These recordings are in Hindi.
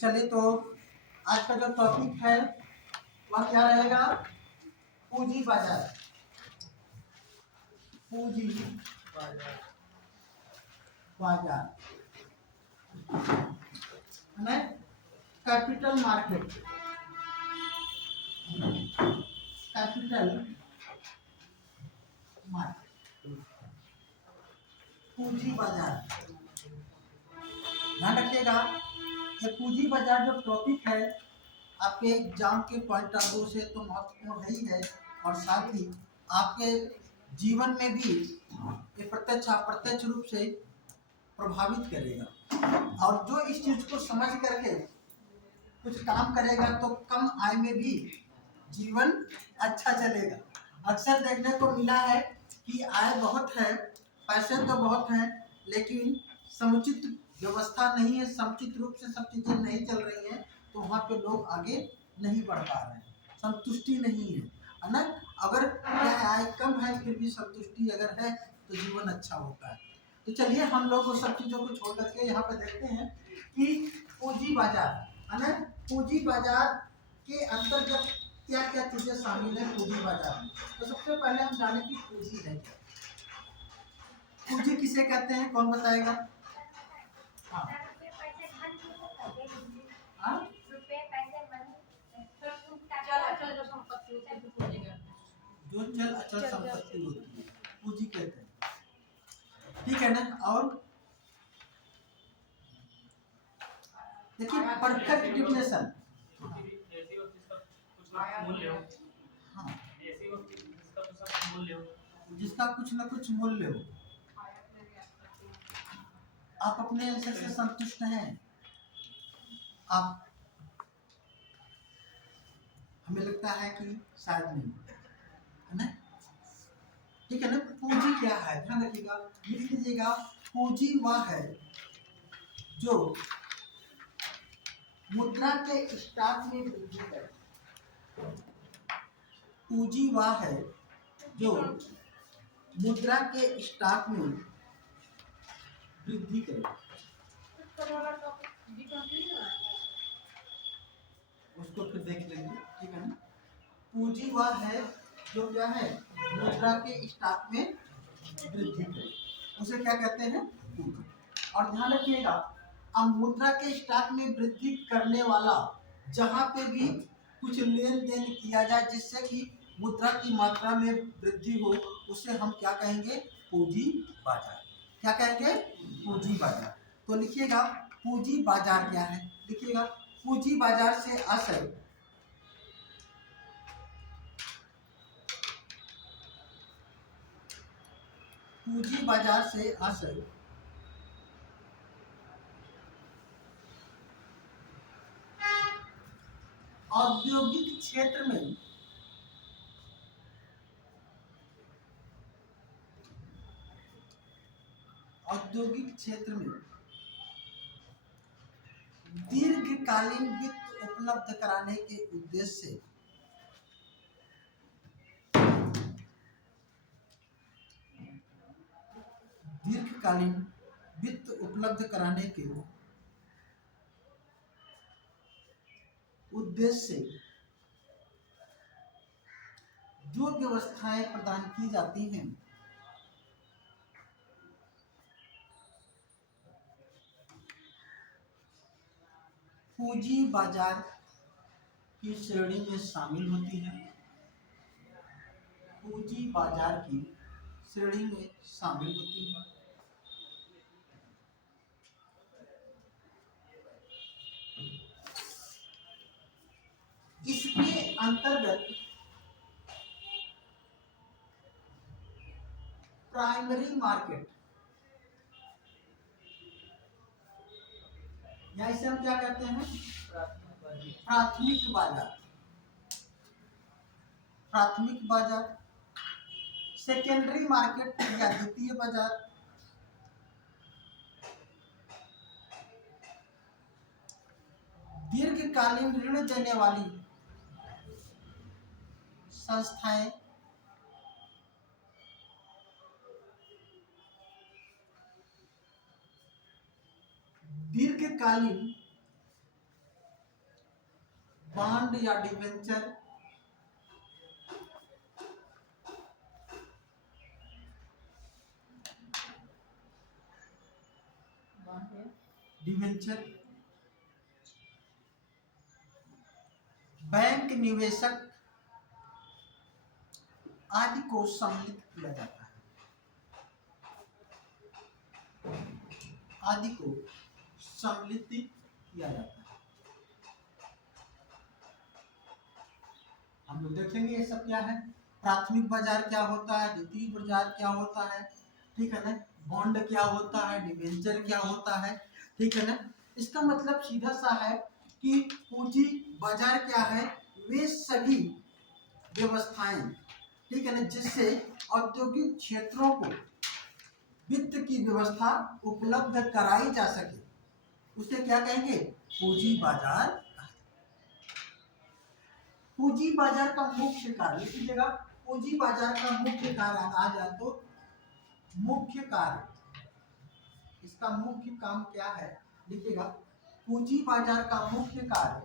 चलिए तो आज का जो टॉपिक है वह क्या रहेगा? पूंजी बाजार। पूंजी बाजार है कैपिटल मार्केट। कैपिटल मार्केट, पूंजी बाजार। ध्यान रखिएगा, ये पूंजी बाजार जो टॉपिक है आपके एग्जाम के पॉइंट ऑफ व्यू से तो महत्वपूर्ण है ही है, और साथ ही आपके जीवन में भी ये प्रत्यक्ष अप्रत्यक्ष रूप से प्रभावित करेगा। और जो इस चीज को समझ करके कुछ काम करेगा तो कम आय में भी जीवन अच्छा चलेगा। अक्सर देखने को मिला है कि आय बहुत है, पैसे तो बहुत हैं, लेकिन समुचित व्यवस्था नहीं है, समुचित रूप से सब चीजें नहीं चल रही हैं, तो वहाँ पे लोग आगे नहीं बढ़ पा रहे हैं, संतुष्टि नहीं है ना। अगर आय कम है फिर भी संतुष्टि अगर है तो जीवन अच्छा होता है। तो चलिए हम लोग उस सब चीजों को छोड़ करके यहाँ पे देखते हैं कि पूंजी बाजार है ना। पूंजी बाजार के अंतर्गत क्या क्या चीजें शामिल है पूंजी बाजार में। तो सबसे पहले हम जाने की पूंजी है क्या। पूंजी किसे कहते हैं, कौन बताएगा? हाँ हाँ, जो चल अचल संपत्ति होती है पूंजी कहते हैं, ठीक है ना। और देखिए परफेक्ट डिफिनेशन, हाँ, जिसका कुछ ना कुछ मूल्य हो, आप अपने अंश से संतुष्ट हैं, आप, हमें लगता है कि शायद नहीं, है ना, ठीक है ना। पूंजी क्या है, ध्यान रखिएगा, लिख लीजिएगा। पूंजी वह है जो मुद्रा के स्टॉक में वृद्धि करे। पूंजी वह है जो मुद्रा के स्टॉक में वृद्धि करे। उसको फिर देख लेंगे, ठीक है ना। पूंजी वह है जो क्या है, मुद्रा के स्टॉक में वृद्धि करे, उसे क्या कहते हैं, पूंजी। और ध्यान रखिएगा, अब मुद्रा के स्टॉक में वृद्धि करने वाला जहां पे भी कुछ लेन देन किया जाए जिससे कि मुद्रा की मात्रा में वृद्धि हो, उसे हम क्या कहेंगे, पूंजी बाजार। क्या कहेंगे, पूंजी बाजार। तो लिखिएगा पूंजी बाजार क्या है, लिखिएगा पूंजी बाजार से आशय पूंजी बाजार से आशय औद्योगिक क्षेत्र में दीर्घकालीन वित्त उपलब्ध कराने के उद्देश्य से दीर्घकालीन वित्त उपलब्ध कराने के उद्देश्य से जो व्यवस्थाएं प्रदान की जाती हैं पूंजी बाजार की श्रेणी में शामिल होती है। पूंजी बाजार की श्रेणी में शामिल होती है। इसके अंतर्गत प्राइमरी मार्केट, या इसे हम क्या कहते हैं, प्राथमिक बाजार। प्राथमिक बाजार, सेकेंडरी मार्केट या द्वितीय बाजार, दीर्घकालीन ऋण देने वाली संस्थाएं, दीर्घकालीन बॉन्ड या डिबेंचर, डिबेंचर, बैंक निवेशक आदि को सम्मिलित किया जाता है, आदि को सम्मिलित किया जाता है। हम लोग देखेंगे ये सब क्या है। प्राथमिक बाजार क्या होता है, द्वितीय बाजार क्या होता है, ठीक है ना, बॉन्ड क्या होता है, डिबेंचर क्या होता है, ठीक है ना। इसका मतलब सीधा सा है कि पूंजी बाजार क्या है, वे सभी व्यवस्थाएं, ठीक है ना, जिससे औद्योगिक क्षेत्रों को वित्त की व्यवस्था उपलब्ध कराई जा सके, उसे क्या कहेंगे, पूंजी बाजार। पूंजी बाजार का मुख्य कार्य, लिखिएगा, पूंजी बाजार का मुख्य कार्य आ जाए तो मुख्य कार्य, इसका मुख्य काम क्या है, लिखिएगा, पूंजी बाजार का मुख्य कार्य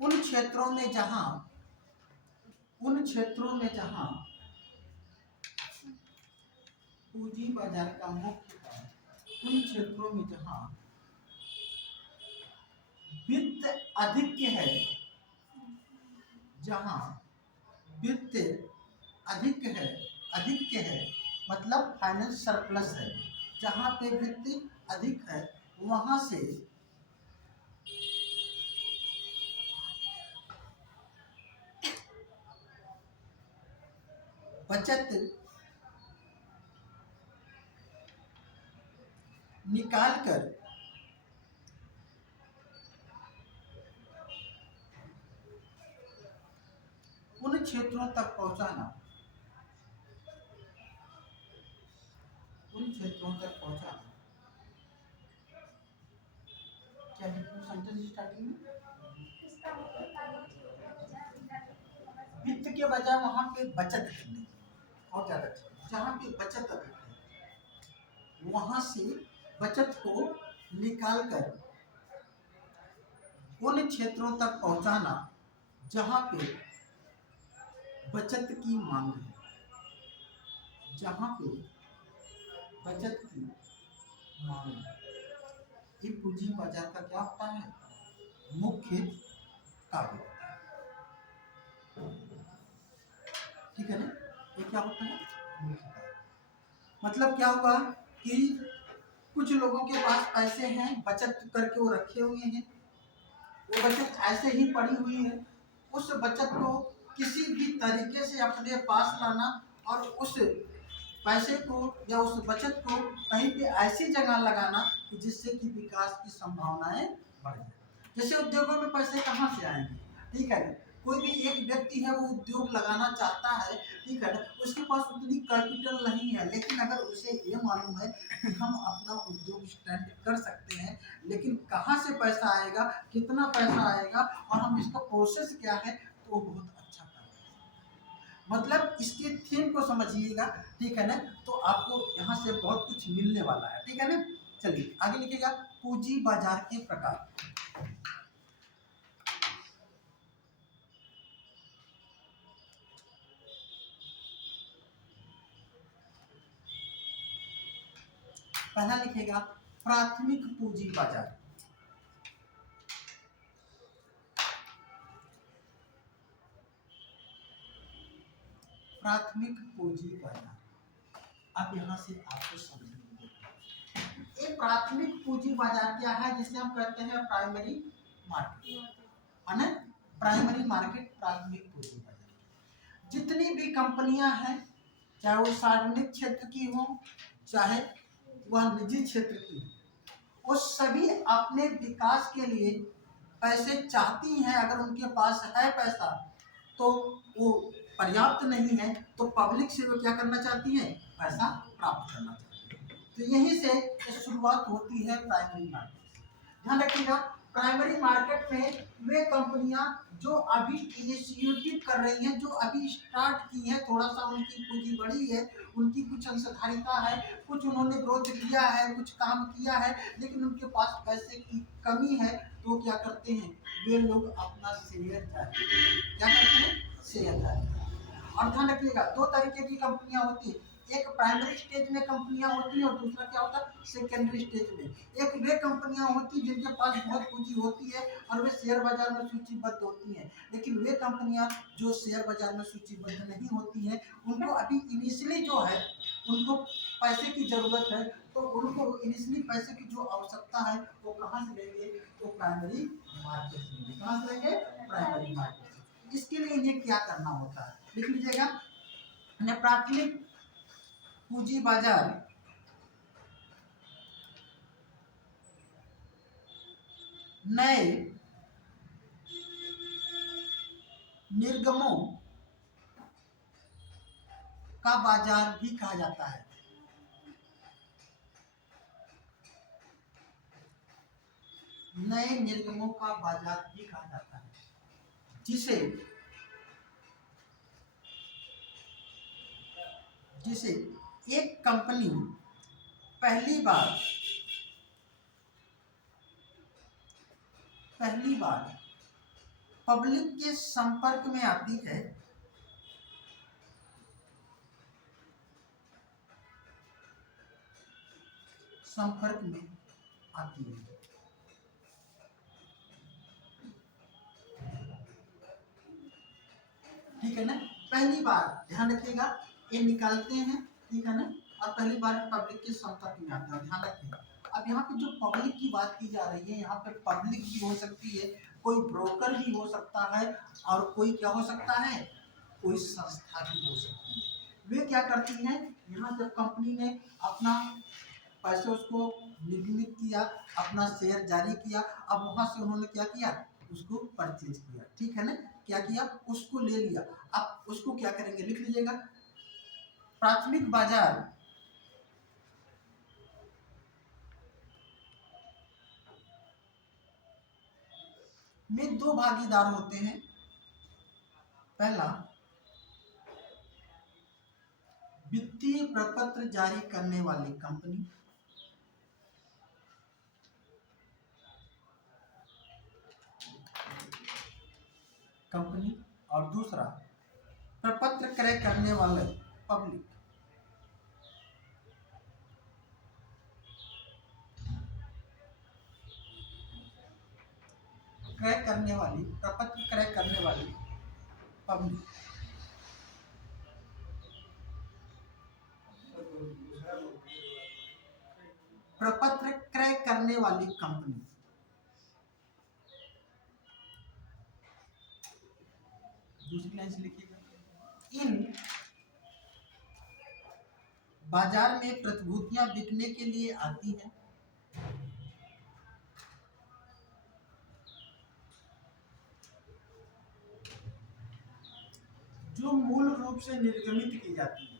उन क्षेत्रों में जहां पूंजी बाजार का मुख्य कार्य, उन क्षेत्रों में जहां वित्त अधिक है, जहां वित्त अधिक है मतलब फाइनेंस सरप्लस है, जहां पे वित्त अधिक है वहां से बचत निकालकर उन क्षेत्रों तक पहुंचाना, क्या सेंटेंस स्टार्टिंग में वित्त के बजाय वहां पे बचत करने की और ज्यादा, जहां पे बचत अधिक है वहां से बचत को निकालकर उन क्षेत्रों तक पहुंचाना जहां पे बचत की मांग है, जहां पे बचत की मांग है। ये पूंजी बाजार का क्या होता है, मुख्य कार्य, ठीक है ना। ये क्या होता है, मुख्य कार्य। मतलब क्या होगा कि कुछ लोगों के पास पैसे हैं, बचत करके वो रखे हुए हैं, वो बचत ऐसे ही पड़ी हुई है, उस बचत को किसी भी तरीके से अपने पास लाना और उस पैसे को या उस बचत को कहीं पे ऐसी जगह लगाना कि जिससे कि विकास की संभावनाएं बढ़ जाए। जैसे उद्योगों में पैसे कहाँ से आएंगे, ठीक है, कोई भी एक व्यक्ति है वो उद्योग लगाना चाहता है, ठीक है, उसके पास उतनी कैपिटल नहीं है, लेकिन अगर उसे ये मालूम है कि हम अपना उद्योग स्टैंड कर सकते हैं, लेकिन कहाँ से पैसा आएगा, कितना पैसा आएगा और हम इसका प्रोसेस क्या है, तो वो बहुत अच्छा कर रहे हैं। मतलब इसके थीम को समझिएगा, ठीक है ना, तो आपको यहाँ से बहुत कुछ मिलने वाला है, ठीक है ना। चलिए आगे लिखिएगा, पूंजी बाजार के प्रकार। पहला लिखेगा प्राथमिक पूंजी बाजार। प्राथमिक पूंजी बाजार, अब यहां से आपको समझेंगे ये प्राथमिक पूंजी बाजार क्या है, जिसे हम कहते हैं प्राइमरी मार्केट, है ना। प्राइमरी मार्केट, प्राथमिक पूंजी बाजार। जितनी भी कंपनियां हैं, चाहे वो सार्वजनिक क्षेत्र की हो, चाहे वह निजी क्षेत्र की, वो सभी अपने विकास के लिए पैसे चाहती हैं। अगर उनके पास है पैसा तो वो पर्याप्त नहीं है, तो पब्लिक से वो क्या करना चाहती है, पैसा प्राप्त करना चाहती है। तो यहीं से शुरुआत होती है प्राइमरी मार्केट। ध्यान रखिएगा, प्राइमरी मार्केट में वे कंपनियां जो अभी इनिशिएटिव कर रही हैं, जो अभी स्टार्ट की हैं, थोड़ा सा उनकी पूंजी बढ़ी है, उनकी कुछ अंशधारिता है, कुछ उन्होंने ग्रोथ किया है, कुछ काम किया है, लेकिन उनके पास पैसे की कमी है, तो क्या करते हैं वे लोग अपना शेयर जारी, क्या करते हैं शेयर जारी। और ध्यान रखिएगा, दो तरीके की कंपनियां होती है, एक प्राइमरी स्टेज में कंपनियां होती हैं और दूसरा क्या होता है सेकेंडरी स्टेज में। एक वे कंपनियां होती हैं जिनके पास बहुत पूंजी होती है और वे शेयर बाजार में सूचीबद्ध होती हैं, लेकिन वे कंपनियां जो शेयर बाजार में सूचीबद्ध नहीं होती हैं, उनको अभी इनिशियली जो है उनको पैसे की जरूरत है, तो उनको इनिशियली पैसे की जो आवश्यकता है वो कहाँ से लेंगे, तो प्राइमरी मार्केट से लेंगे। कहाँ से लेंगे, प्राइमरी मार्केट से। इसके लिए इन्हें क्या करना होता है, लिख लीजिएगा, प्राथमिक पूंजी बाजार नए निर्गमों का बाजार भी कहा जाता है। नए निर्गमों का बाजार भी कहा जाता है, जिसे जिसे एक कंपनी पहली बार पब्लिक के संपर्क में आती है, संपर्क में आती है। ठीक है ना, पहली बार ध्यान रखिएगा, ये निकालते हैं, ठीक है ना, और पहली बार पब्लिक के संपर्क में आता है, ध्यान रखिएगा। अब यहाँ पे जो पब्लिक की बात की जा रही है, यहाँ पे पब्लिक भी हो सकती है, कोई ब्रोकर भी हो सकता है, और कोई क्या हो सकता है, कोई संस्था भी हो सकती है। वे क्या करती हैं, यहाँ जब कंपनी ने अपना पैसे उसको निर्मित किया, अपना शेयर जारी किया, अब वहां से उन्होंने क्या किया, उसको परचेज किया, ठीक है ना, क्या किया, उसको ले लिया। अब उसको क्या करेंगे, लिख लीजिएगा, प्राथमिक बाजार में दो भागीदार होते हैं। पहला, वित्तीय प्रपत्र जारी करने वाली कंपनी, और दूसरा प्रपत्र क्रय करने वाले पब्लिक। प्रपत्र क्रय करने वाली पब्लिक। प्रपत्र क्रय करने वाली कंपनी, दूसरी लाइन से लिखिएगा, इन बाजार में प्रतिभूतियां बिकने के लिए आती हैं, जो मूल रूप से निर्गमित की जाती है,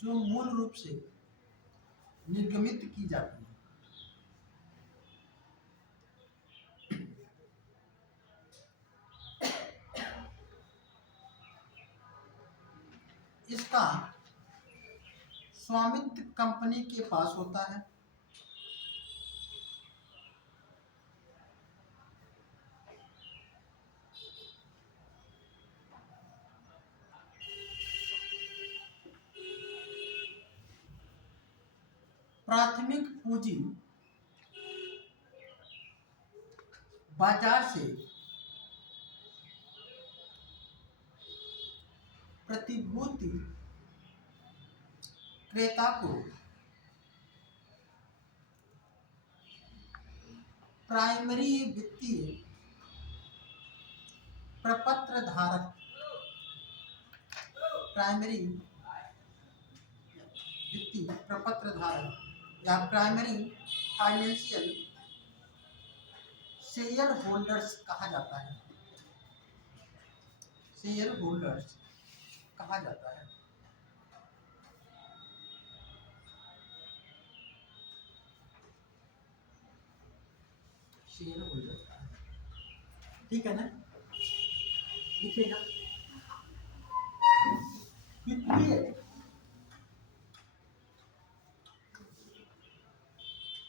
जो मूल रूप से निर्गमित की जाती है। इसका स्वामित्व कंपनी के पास होता है। प्राथमिक पूंजी बाजार से प्रतिभूति क्रेता को प्राइमरी वित्तीय प्रपत्र धारक, या प्राइमरी फाइनेंशियल शेयर होल्डर्स कहा जाता है, शेयर होल्डर का है। ठीक है ना, लिखिएगा वित्तीय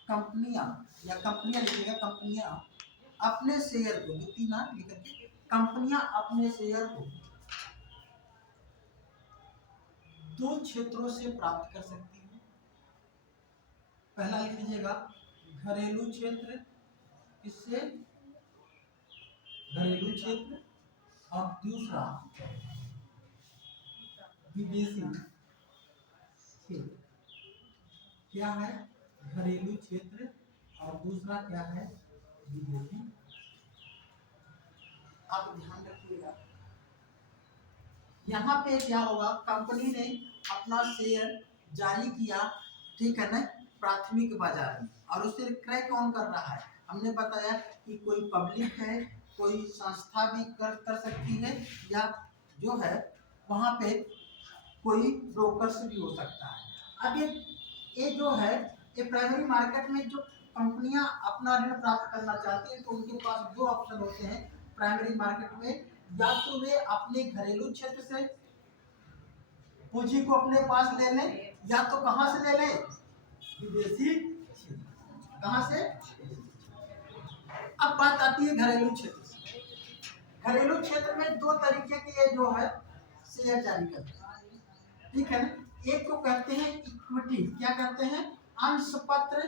कंपनियां या कंपनियां लिखिएगा, कंपनियां अपने शेयर को, वित्तीय ना लिख के कंपनियां अपने शेयर को दो क्षेत्रों से प्राप्त कर सकती हैं। पहला लिख लीजिएगा घरेलू क्षेत्र, इससे घरेलू क्षेत्र, और दूसरा विदेशी क्षेत्र। क्या है? घरेलू क्षेत्र और दूसरा क्या है? विदेशी। आप ध्यान रखिएगा, यहाँ पे क्या होगा, कंपनी ने अपना शेयर जारी किया, ठीक है ना, प्राथमिक बाजार में, और उसे क्रय कौन कर रहा है? हमने बताया कि कोई पब्लिक है, कोई संस्था भी कर सकती है, या जो है वहाँ पे कोई ब्रोकर्स भी हो सकता है। अब ये जो है, ये प्राइमरी मार्केट में जो कंपनियां अपना ऋण प्राप्त करना चाहती हैं तो उनके पास दो ऑप्शन होते हैं प्राइमरी मार्केट में, या तो वे अपने घरेलू क्षेत्र से पूंजी को अपने पास ले लें, या तो कहां से ले लें? विदेशी क्षेत्र। कहां से? अब बात आती है घरेलू क्षेत्र से। घरेलू क्षेत्र में दो तरीके के जो है शेयर जारी करते हैं, ठीक है ना। एक को कहते हैं इक्विटी, क्या कहते हैं? अंश पत्र।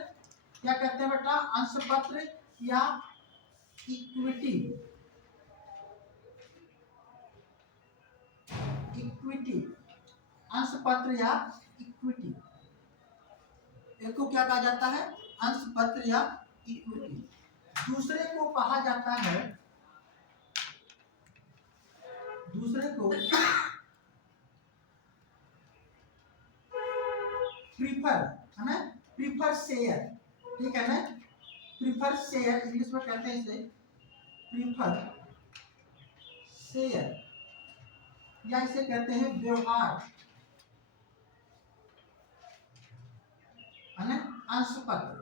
क्या कहते हैं बेटा? अंश पत्र या इक्विटी। इक्विटी, अंश पत्र या इक्विटी, एक को क्या कहा जाता है? अंश पत्र या इक्विटी। दूसरे को कहा जाता है, दूसरे को प्रीफर, है ना, प्रीफर शेयर, ठीक है ना। प्रीफर शेयर इंग्लिश में कहते हैं इसे प्रीफर शेयर, या इसे कहते हैं व्यवहार, है ना, अंश पत्र।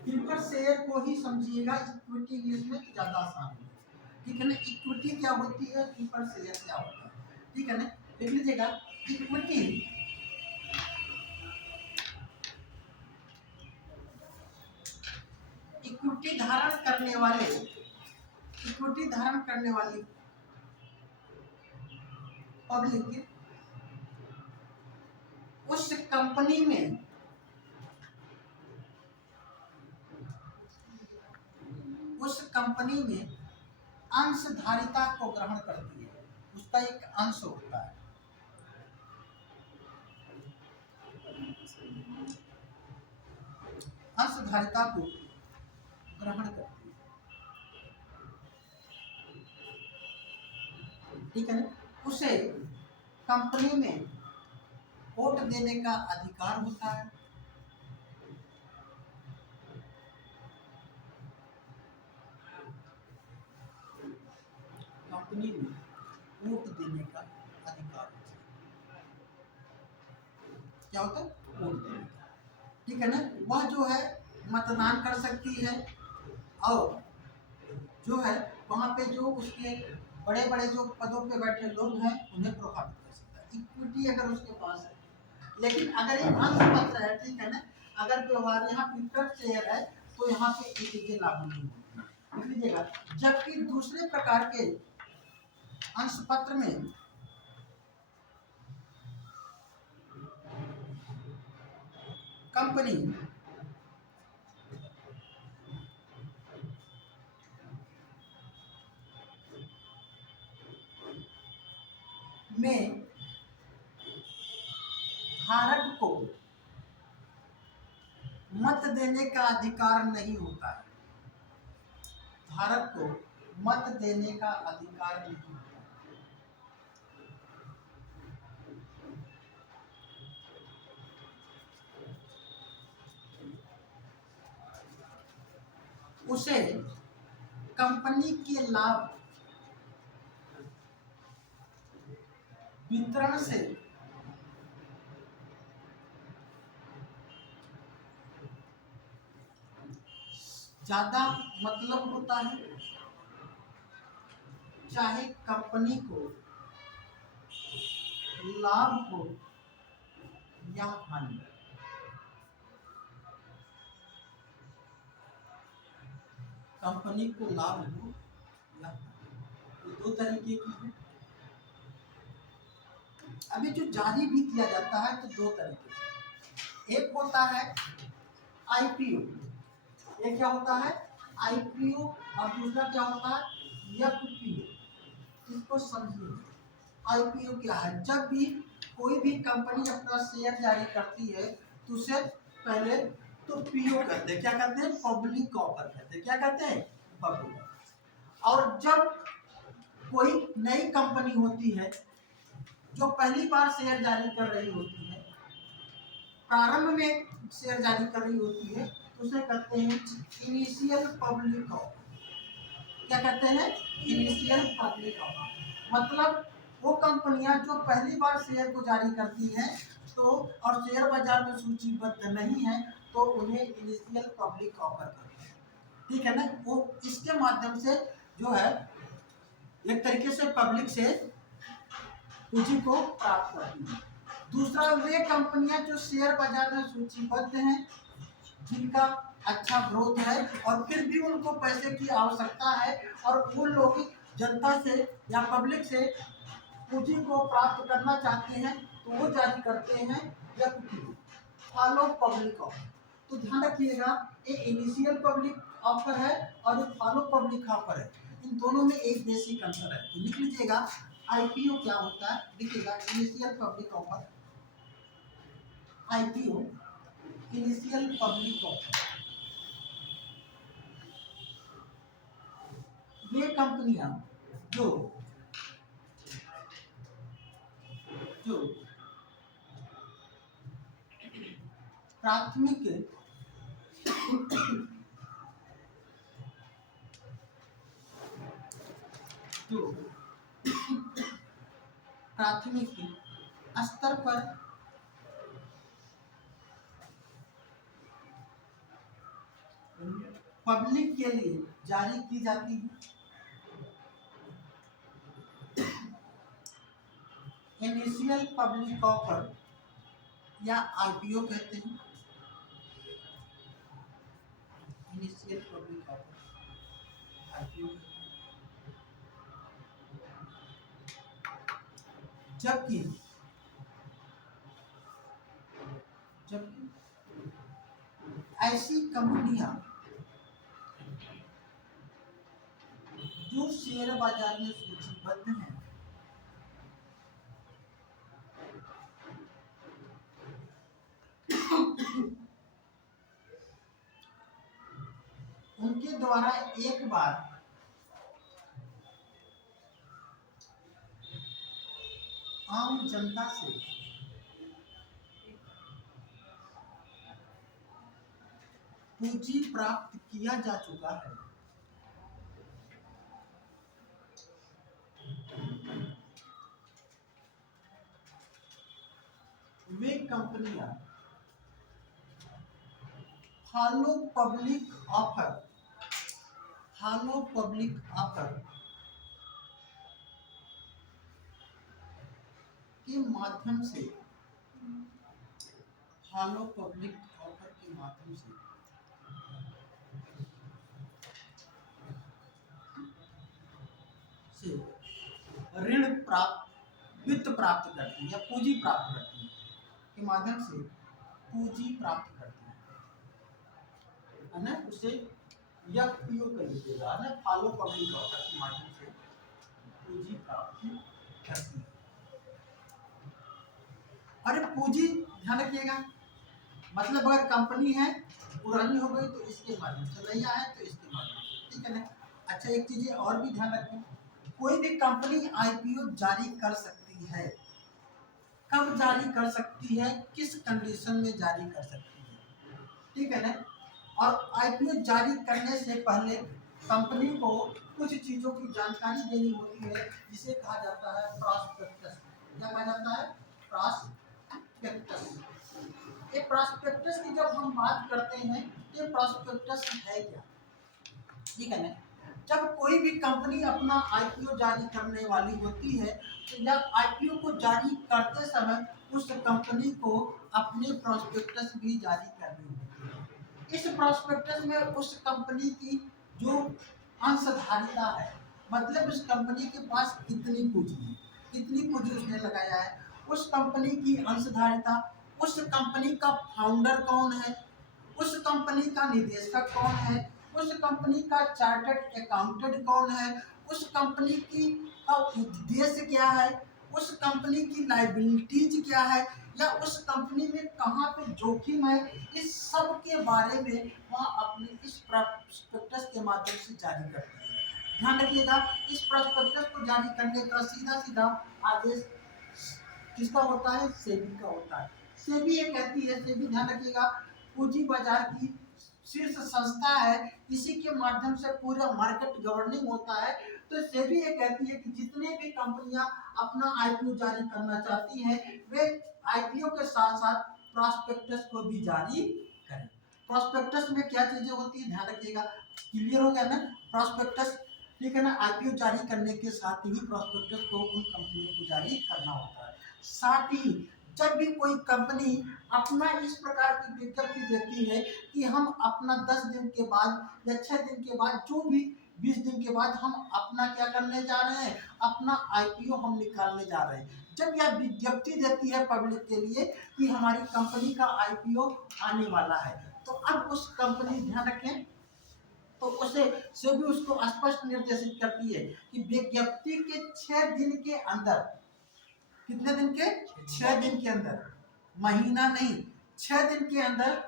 प्रीफर शेयर को ही समझिएगा, इक्विटी इंग्लिश में ज्यादा आसान है, ठीक है ना। इक्विटी क्या होती है, प्रीफर शेयर क्या होता है, ठीक है ना। देख लीजिएगा, इक्विटी इक्विटी धारण करने वाले, इक्विटी धारण करने वाली पब्लिक उस कंपनी में अंशधारिता को ग्रहण करती है, उसका एक अंश होता है। अंशधारिता को ग्रहण करती है, ठीक है ना। उसे कंपनी में वोट देने का अधिकार होता है। कंपनी में वोट देने का अधिकार होता है। क्या होता है? वोट देने का, ठीक है ना। वह जो है मतदान कर सकती है, और जो है वहाँ पे जो उसके बड़े बड़े जो पदों पे बैठे लोग हैं उन्हें प्रभावित कर सकता है, इक्विटी अगर उसके पास है। लेकिन अगर ये अंश पत्र है, ठीक है ना, अगर व्यवहार यहाँ प्रीफर्ड शेयर है तो यहाँ पे ये चीजें लागू नहीं होती, देख लीजिएगा। जबकि दूसरे प्रकार के अंश पत्र में कंपनी में धारक को मत देने का अधिकार नहीं होता है, धारक को मत देने का अधिकार नहीं होता। उसे कंपनी के लाभ वितरण से ज्यादा मतलब होता है, चाहे कंपनी को लाभ हो या हानि। कंपनी को लाभ हो या हानि, ये दो तरीके की है। अभी जो जारी भी किया जाता है तो दो तरीके से, एक होता है आईपीओ, एक क्या होता है आईपीओ, और दूसरा क्या होता है एफपीओ। इसको समझिए, आईपीओ क्या है? जब भी कोई भी कंपनी अपना शेयर जारी करती है तो उसे पहले तो पीओ कहते हैं, क्या कहते हैं? पब्लिक ऑफर कहते हैं। क्या कहते हैं? पब्लिक। और जब कोई नई कंपनी होती है जो पहली बार शेयर जारी कर रही होती है, प्रारंभ में शेयर जारी कर रही होती है, तो उसे कहते हैं इनिशियल पब्लिक ऑफर। क्या कहते हैं? Initial public offer. मतलब वो कंपनियां जो पहली बार शेयर को जारी करती हैं तो और शेयर बाजार में सूचीबद्ध नहीं है तो उन्हें इनिशियल पब्लिक ऑफर कहते हैं। ठीक है ना? वो इसके माध्यम से जो है एक तरीके से पब्लिक से पूंजी को प्राप्त करती है। दूसरा, वे कंपनियां जो शेयर बाजार में सूचीबद्ध हैं, जिनका अच्छा ग्रोथ है और फिर भी उनको पैसे की आवश्यकता है और वो लोग जनता से या पब्लिक से पूंजी को प्राप्त करना चाहते हैं, तो वो जारी करते हैं फॉलो पब्लिक ऑफर। तो ध्यान रखिएगा, ये इनिशियल पब्लिक ऑफर है और ये फॉलो पब्लिक ऑफर है। इन दोनों में एक बेसिक अंतर है, तो लिख लीजिएगा आईपीओ क्या होता है। लिखिएगा initial public offer, IPO initial public offer. वे कंपनियां जो जो प्राथमिक जो प्राथमिक स्तर पर पब्लिक के लिए जारी की जाती है, इनिशियल पब्लिक ऑफर या आईपीओ कहते हैं। इनिशियल पब्लिक ऑफर, आईपीओ कहते हैं। जबकि जबकि ऐसी कंपनियां जो शेयर बाजार में सूचीबद्ध हैं, उनके द्वारा एक बार आम जनता से पूंजी प्राप्त किया जा चुका है। वे कंपनियां follow public offer, follow public offer के माध्यम से, फॉलो पब्लिक ऑफर के माध्यम से ऋण प्राप्त, वित्त प्राप्त करती है या पूंजी प्राप्त करती है, के माध्यम से पूंजी प्राप्त करती है ना? उसे एफपीओ कर लीजिएगा ना, फॉलो पब्लिक ऑफर के माध्यम से पूंजी प्राप्त करती है। अरे पूंजी ध्यान रखिएगा, मतलब अगर कंपनी है पुरानी हो गई तो इसके माध्यम से, नया है तो इसके माध्यम से, ठीक है ना? अच्छा, एक चीज और भी ध्यान रखें, कोई भी कंपनी आईपीओ जारी कर सकती है। कब जारी कर सकती है, किस कंडीशन में जारी कर सकती है, ठीक है ना? और आईपीओ जारी करने से पहले कंपनी को कुछ चीजों की जानकारी देनी होती है, जिसे कहा जाता है प्रॉस्पेक्टस। क्या कहा जाता है? प्रॉस्पेक्टस। ये प्रॉस्पेक्टस की जब हम बात करते हैं, ये प्रॉस्पेक्टस है क्या? ठीक है ना। जब कोई भी कंपनी अपना आईपीओ जारी करने वाली होती है, तो जब आईपीओ को जारी करते समय उस कंपनी को अपने प्रोस्पेक्टस भी जारी करनी होती है। इस प्रोस्पेक्टस में उस कंपनी की जो अंशधारिता है, मतलब उस कंपनी के पास कितनी पूंजी है, कितनी पूंजी उसने लगाया है, उस कंपनी की अंशधारिता, उस कंपनी का फाउंडर कौन है, उस कंपनी का निदेशक कौन है, उस कंपनी का चार्टर्ड अकाउंटेंट कौन है, उस कंपनी की का उद्देश्य क्या है, उस कंपनी की लाइबिलिटीज क्या है, या उस कंपनी में कहाँ पे जोखिम है, इस सब के बारे में वह अपने इस प्रोस्पेक्टस के माध्यम से जारी करती है। ध्यान रखिएगा, इस प्रोस्पेक्टस को जारी करने का सीधा सीधा आदेश किसका होता है, सेबी का होता है। सेबी ये कहती है, सेबी ध्यान रखिएगा पूंजी बाजार की शीर्ष संस्था है, इसी के माध्यम से पूरा मार्केट गवर्निंग होता है। तो सेबी ये कहती है कि जितने भी कंपनियां अपना आईपीओ जारी करना चाहती हैं, वे आईपीओ के साथ साथ प्रॉस्पेक्टस को भी जारी करें। प्रॉस्पेक्टस में क्या चीजें होती है, ध्यान रखिएगा, क्लियर हो गया ना। प्रॉस्पेक्टस, ठीक है ना, आईपीओ जारी करने के साथ ही प्रॉस्पेक्टस को उन कंपनियों को जारी करना होता है। साथ ही जब भी कोई कंपनी अपना इस प्रकार की विज्ञप्ति देती है कि हम अपना 10 दिन के बाद या 6 दिन के बाद, जो भी 20 दिन के बाद हम अपना क्या करने जा रहे हैं, अपना आईपीओ हम निकालने जा रहे हैं, जब यह विज्ञप्ति देती है पब्लिक के लिए कि हमारी कंपनी का आईपीओ आने वाला है, तो अब उस कंपनी, ध्यान रखें, तो उसे से भी उसको स्पष्ट निर्देशित करती है कि विज्ञप्ति के 6 दिन के अंदर, कितने दिन के, 6 दिन के अंदर, महीना नहीं, 6 दिन के अंदर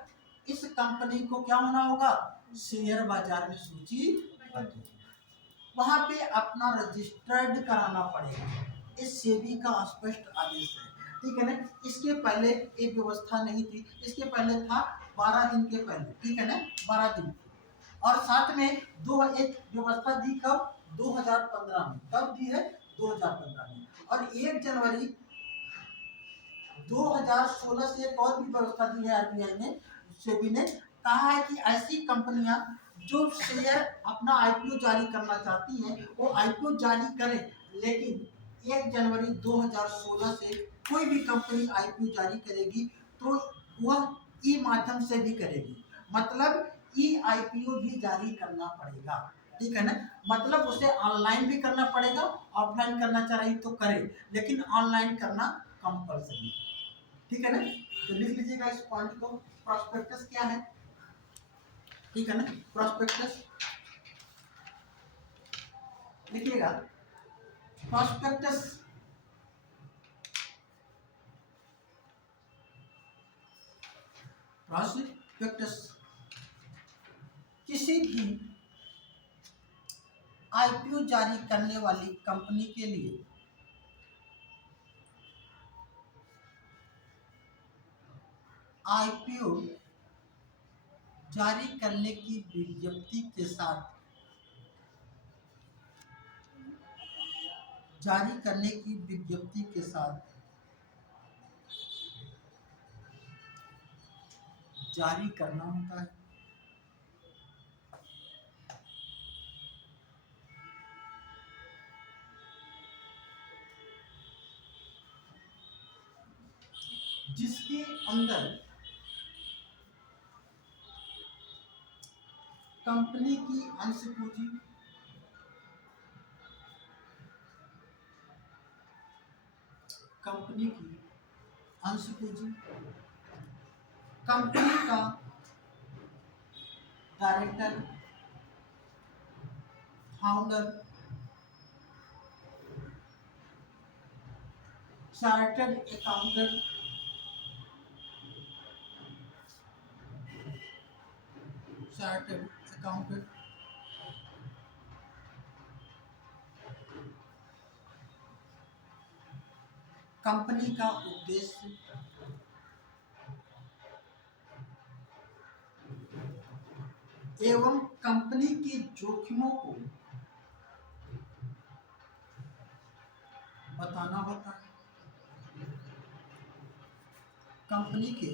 इस कंपनी को क्या होना होगा, शेयर बाजार में सूचीबद्ध, वहां पे अपना रजिस्टर्ड कराना पड़ेगा। इस सेबी का स्पष्ट आदेश है, ठीक है ना। इसके पहले एक व्यवस्था नहीं थी, इसके पहले था 12 दिन के पहले, ठीक है ना, 12 दिन, और साथ में दो एक व्यवस्था दी कब, 2015 में, कब दी है, 2015 में, और 1 जनवरी 2016 से एक और भी व्यवस्था दी है आरबीआई ने, सेबी ने कहा है कि ऐसी कंपनियां जो शेयर अपना आईपीओ जारी करना चाहती हैं, वो आईपीओ जारी करें, लेकिन 1 जनवरी 2016 से कोई भी कंपनी आईपीओ जारी करेगी तो वह ई माध्यम से भी करेगी, मतलब ई आईपीओ भी जारी करना पड़ेगा, ठीक है ना। मतलब उसे ऑनलाइन भी करना पड़ेगा, ऑफलाइन करना चाह रही तो करे, लेकिन ऑनलाइन करना कंपलसरी, ठीक है ना। तो लिख लीजिएगा इस पॉइंट को, प्रोस्पेक्टस क्या है, ठीक है ना। प्रोस्पेक्टस लिखिएगा, प्रोस्पेक्टस प्रोस्पेक्टस किसी भी आईपीओ जारी करने वाली कंपनी के लिए आईपीओ जारी करने की विज्ञप्ति के साथ, जारी करने की विज्ञप्ति के साथ जारी करना होता है। जिसके अंदर कंपनी की अंश पूंजी, कंपनी की अंश पूंजी, कंपनी का director, founder, chartered accountant, chartered accountant, company का उद्देश्य, एवं कंपनी के जोखिमों को बताना होता है, कंपनी के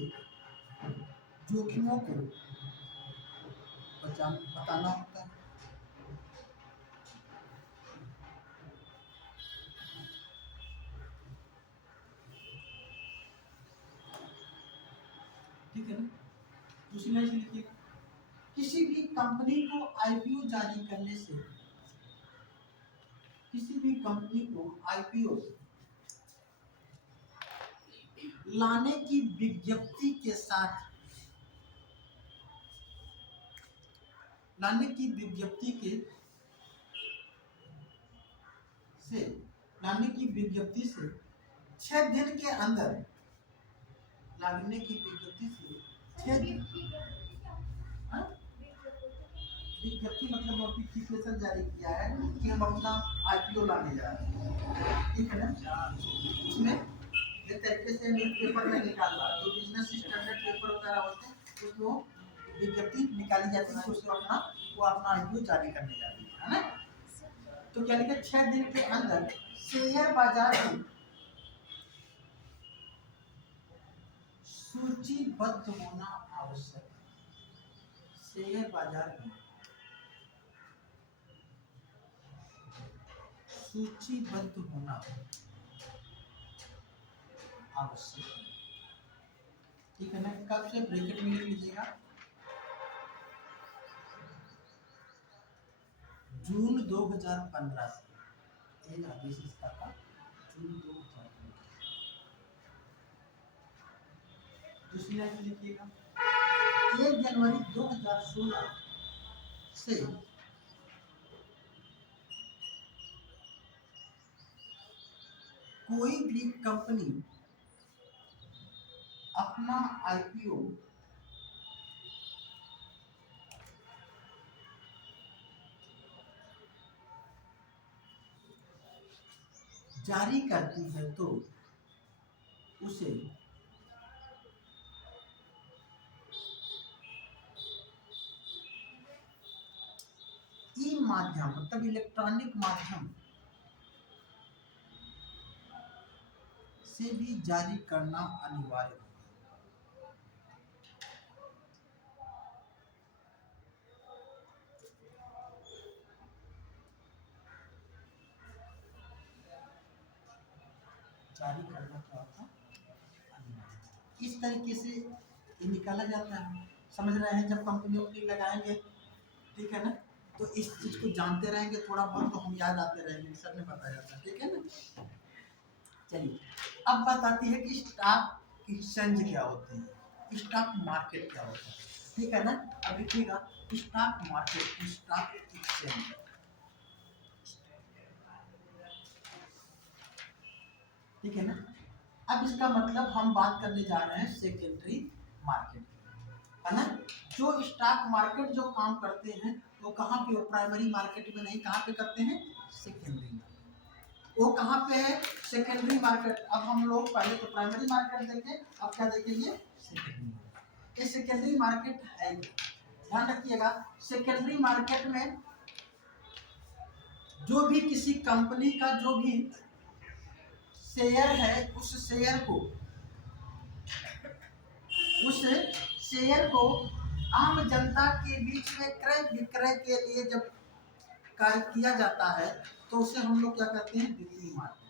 जोखिमों को बताना होता है। ठीक है ना। दूसरी लाइन से लिखिएगा, किसी भी कंपनी को आईपीओ जारी करने से, किसी भी कंपनी को आईपीओ लाने की विज्ञप्ति के साथ, लाने की विज्ञप्ति के से, लाने की विज्ञप्ति से 6 दिन के अंदर, लाने की विज्ञप्ति से 6 दिन, विज्ञप्ति मतलब नोटिफिकेशन जारी किया है कि हम अपना आईपीओ लाने जा रहे हैं, ठीक है ना। उसमें ये तरीके से न्यूज पेपर में निकाल रहा है, जो बिजनेस स्टैंडर्ड पेपर वगैरह होते हैं उसमें विज्ञप्ति निकाली जाती है, उसको अपना आईपीओ जारी करने जा रही है ना। तो क्या लिखा, 6 दिन के अंदर शेयर बाजार में सूचीबद्ध होना आवश्यक है। शेयर बाजार में सूचीबद्ध होना आवश्यक है, ठीक है ना। कब से, ब्रैकेट में लिख लीजिएगा, जून 2015 से, ये आदेश इसका था जून 2015। दूसरी लाइन लिखिएगा, 1 जनवरी 2016 से कोई भी कंपनी अपना आईपीओ जारी करती है तो उसे ई माध्यम मतलब इलेक्ट्रॉनिक माध्यम से भी जारी करना अनिवार्य है। जारी करना क्या होता है, इस तरीके से ये निकाला जाता है। समझ रहे हैं, जब कंपनी वोपनी लगाएंगे, ठीक है ना, तो इस चीज को जानते रहेंगे, थोड़ा बहुत तो हम याद आते रहेंगे, सब में बताया जाता है, ठीक है ना। चलिए, अब बात आती है कि स्टॉक एक्सचेंज क्या होते हैं, स्टॉक मार्केट क्या होता है, ठीक है ना। अब लिखिएगा, स्टॉक मार्केट, स्टॉक एक्सचेंज, ठीक है ना। अब इसका मतलब हम बात करने जा रहे हैं सेकेंडरी मार्केट, है ना। जो स्टॉक मार्केट जो काम करते हैं वो कहाँ पे, प्राइमरी मार्केट में नहीं, कहाँ पे करते हैं, सेकेंडरी मार्केट। वो कहाँ पे है, सेकेंडरी मार्केट। अब हम लोग पहले तो प्राइमरी मार्केट देखें, अब क्या देखेंगे, सेकेंडरी मार्केट। ये सेकेंडरी मार्केट है, ध्यान रखिएगा, सेकेंडरी मार्केट में जो भी किसी कंपनी का जो भी शेयर है, उस शेयर को आम जनता के बीच में क्रय विक्रय के लिए जब कार्य किया जाता है तो उसे हम लोग क्या कहते हैं, द्वितीय मार्केट।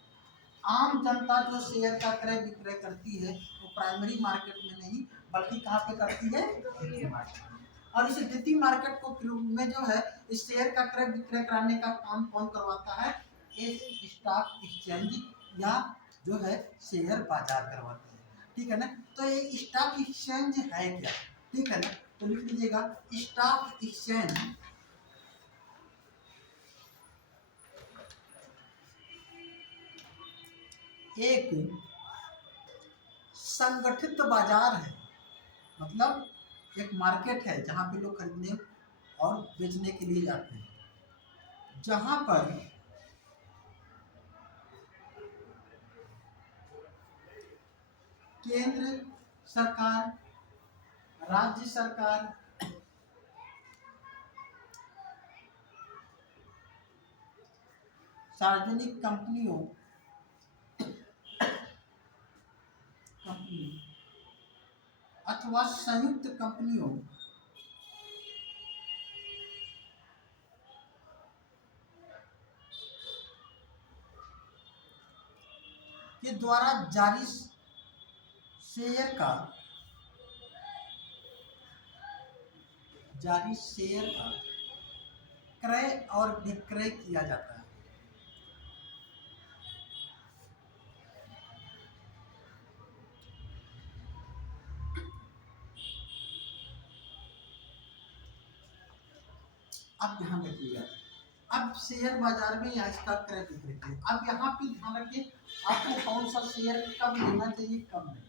आम जनता जो शेयर का क्रय विक्रय करती है वो प्राइमरी मार्केट में नहीं बल्कि कहाँ पे करती है, द्वितीय मार्केट में। और इस द्वितीय मार्केट को में जो है इस शेयर का क्रय विक्रय कराने का काम कौन करवाता है, स्टॉक एक्सचेंज या जो है शेयर बाजार करवाते हैं, ठीक है ना। तो ये स्टॉक एक्सचेंज है क्या, ठीक है ना। तो लिख लीजिएगा, स्टॉक एक्सचेंज एक संगठित बाजार है, मतलब एक मार्केट है जहां पे लोग खरीदने और बेचने के लिए जाते हैं, जहां पर केंद्र सरकार, राज्य सरकार, सार्वजनिक कंपनी अथवा संयुक्त कंपनियों के द्वारा जारी शेयर का जारी शेयर का क्रय और विक्रय किया जाता है। अब ध्यान रखिएगा, अब शेयर बाजार में यहाँ इसका क्रय विक्रय किया। अब यहाँ पे ध्यान रखिए आपको कौन सा शेयर कब लेना चाहिए कब नहीं,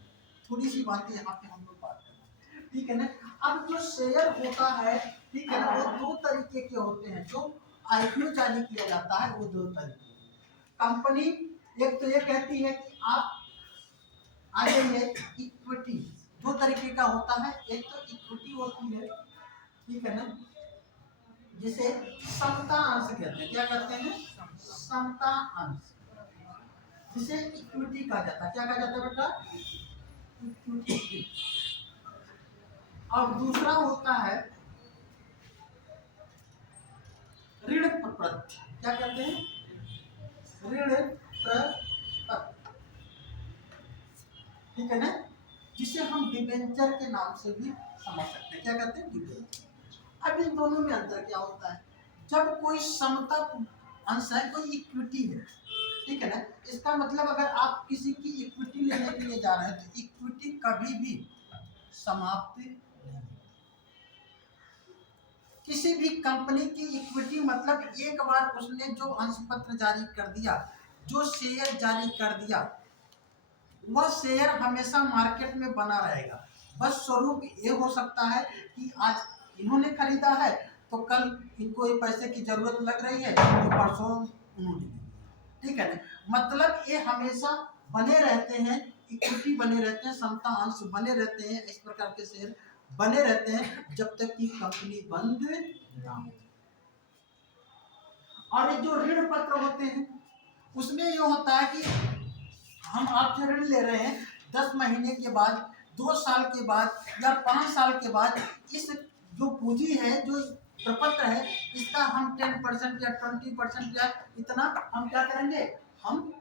थोड़ी सी बातें यहाँ पे हम लोग बात करें, ठीक है ना। अब जो शेयर होता है, ठीक है ना, वो दो तरीके के होते हैं। जो आईपीओ जारी किया जाता है वो दो तरीके, कंपनी एक तो ये कहती है कि आप आ जाइए, इक्विटी दो तरीके का होता है। एक तो इक्विटी होती है, ठीक है ना, जिसे समता अंश कहते हैं। क्या कहते हैं? समता अंश, जिसे इक्विटी कहा जाता है। क्या कहा जाता है बेटा? इक्विटी। और दूसरा होता है ऋण प्रपत्र। क्या कहते हैं? ऋण प्रपत्र, ठीक है ना, जिसे हम डिबेंचर के नाम से भी समझ सकते हैं। क्या कहते हैं? डिबेंचर। अब इन दोनों में अंतर क्या होता है? जब कोई समता अंश है, कोई इक्विटी है, ठीक है ना, इसका मतलब अगर आप किसी की इक्विटी लेने के लिए जा रहे हैं तो इक्विटी कभी भी समाप्त नहीं। किसी भी कंपनी की इक्विटी मतलब एक बार उसने जो अंश पत्र जारी कर दिया, जो शेयर जारी कर दिया, वह शेयर हमेशा मार्केट में बना रहेगा। बस स्वरूप ये हो सकता है कि आज इन्होंने खरीदा है तो कल इनको ये पैसे की जरूरत लग रही है तो परसों उन्होंने, ठीक है ना। मतलब ये हमेशा बने रहते हैं, इक्विटी बने रहते हैं, समता अंश बने रहते हैं, इस प्रकार के शेयर बने रहते हैं जब तक कि कंपनी बंद ना हो। और ये जो ऋण पत्र होते हैं उसमें ये होता है कि हम आपसे ऋण ले रहे हैं, 10 महीने के बाद, 2 साल के बाद या 5 साल के बाद इस जो पूंजी है, जो प्रपत्र है, इसका हम 10% या 20% या इतना हम क्या करेंगे, हम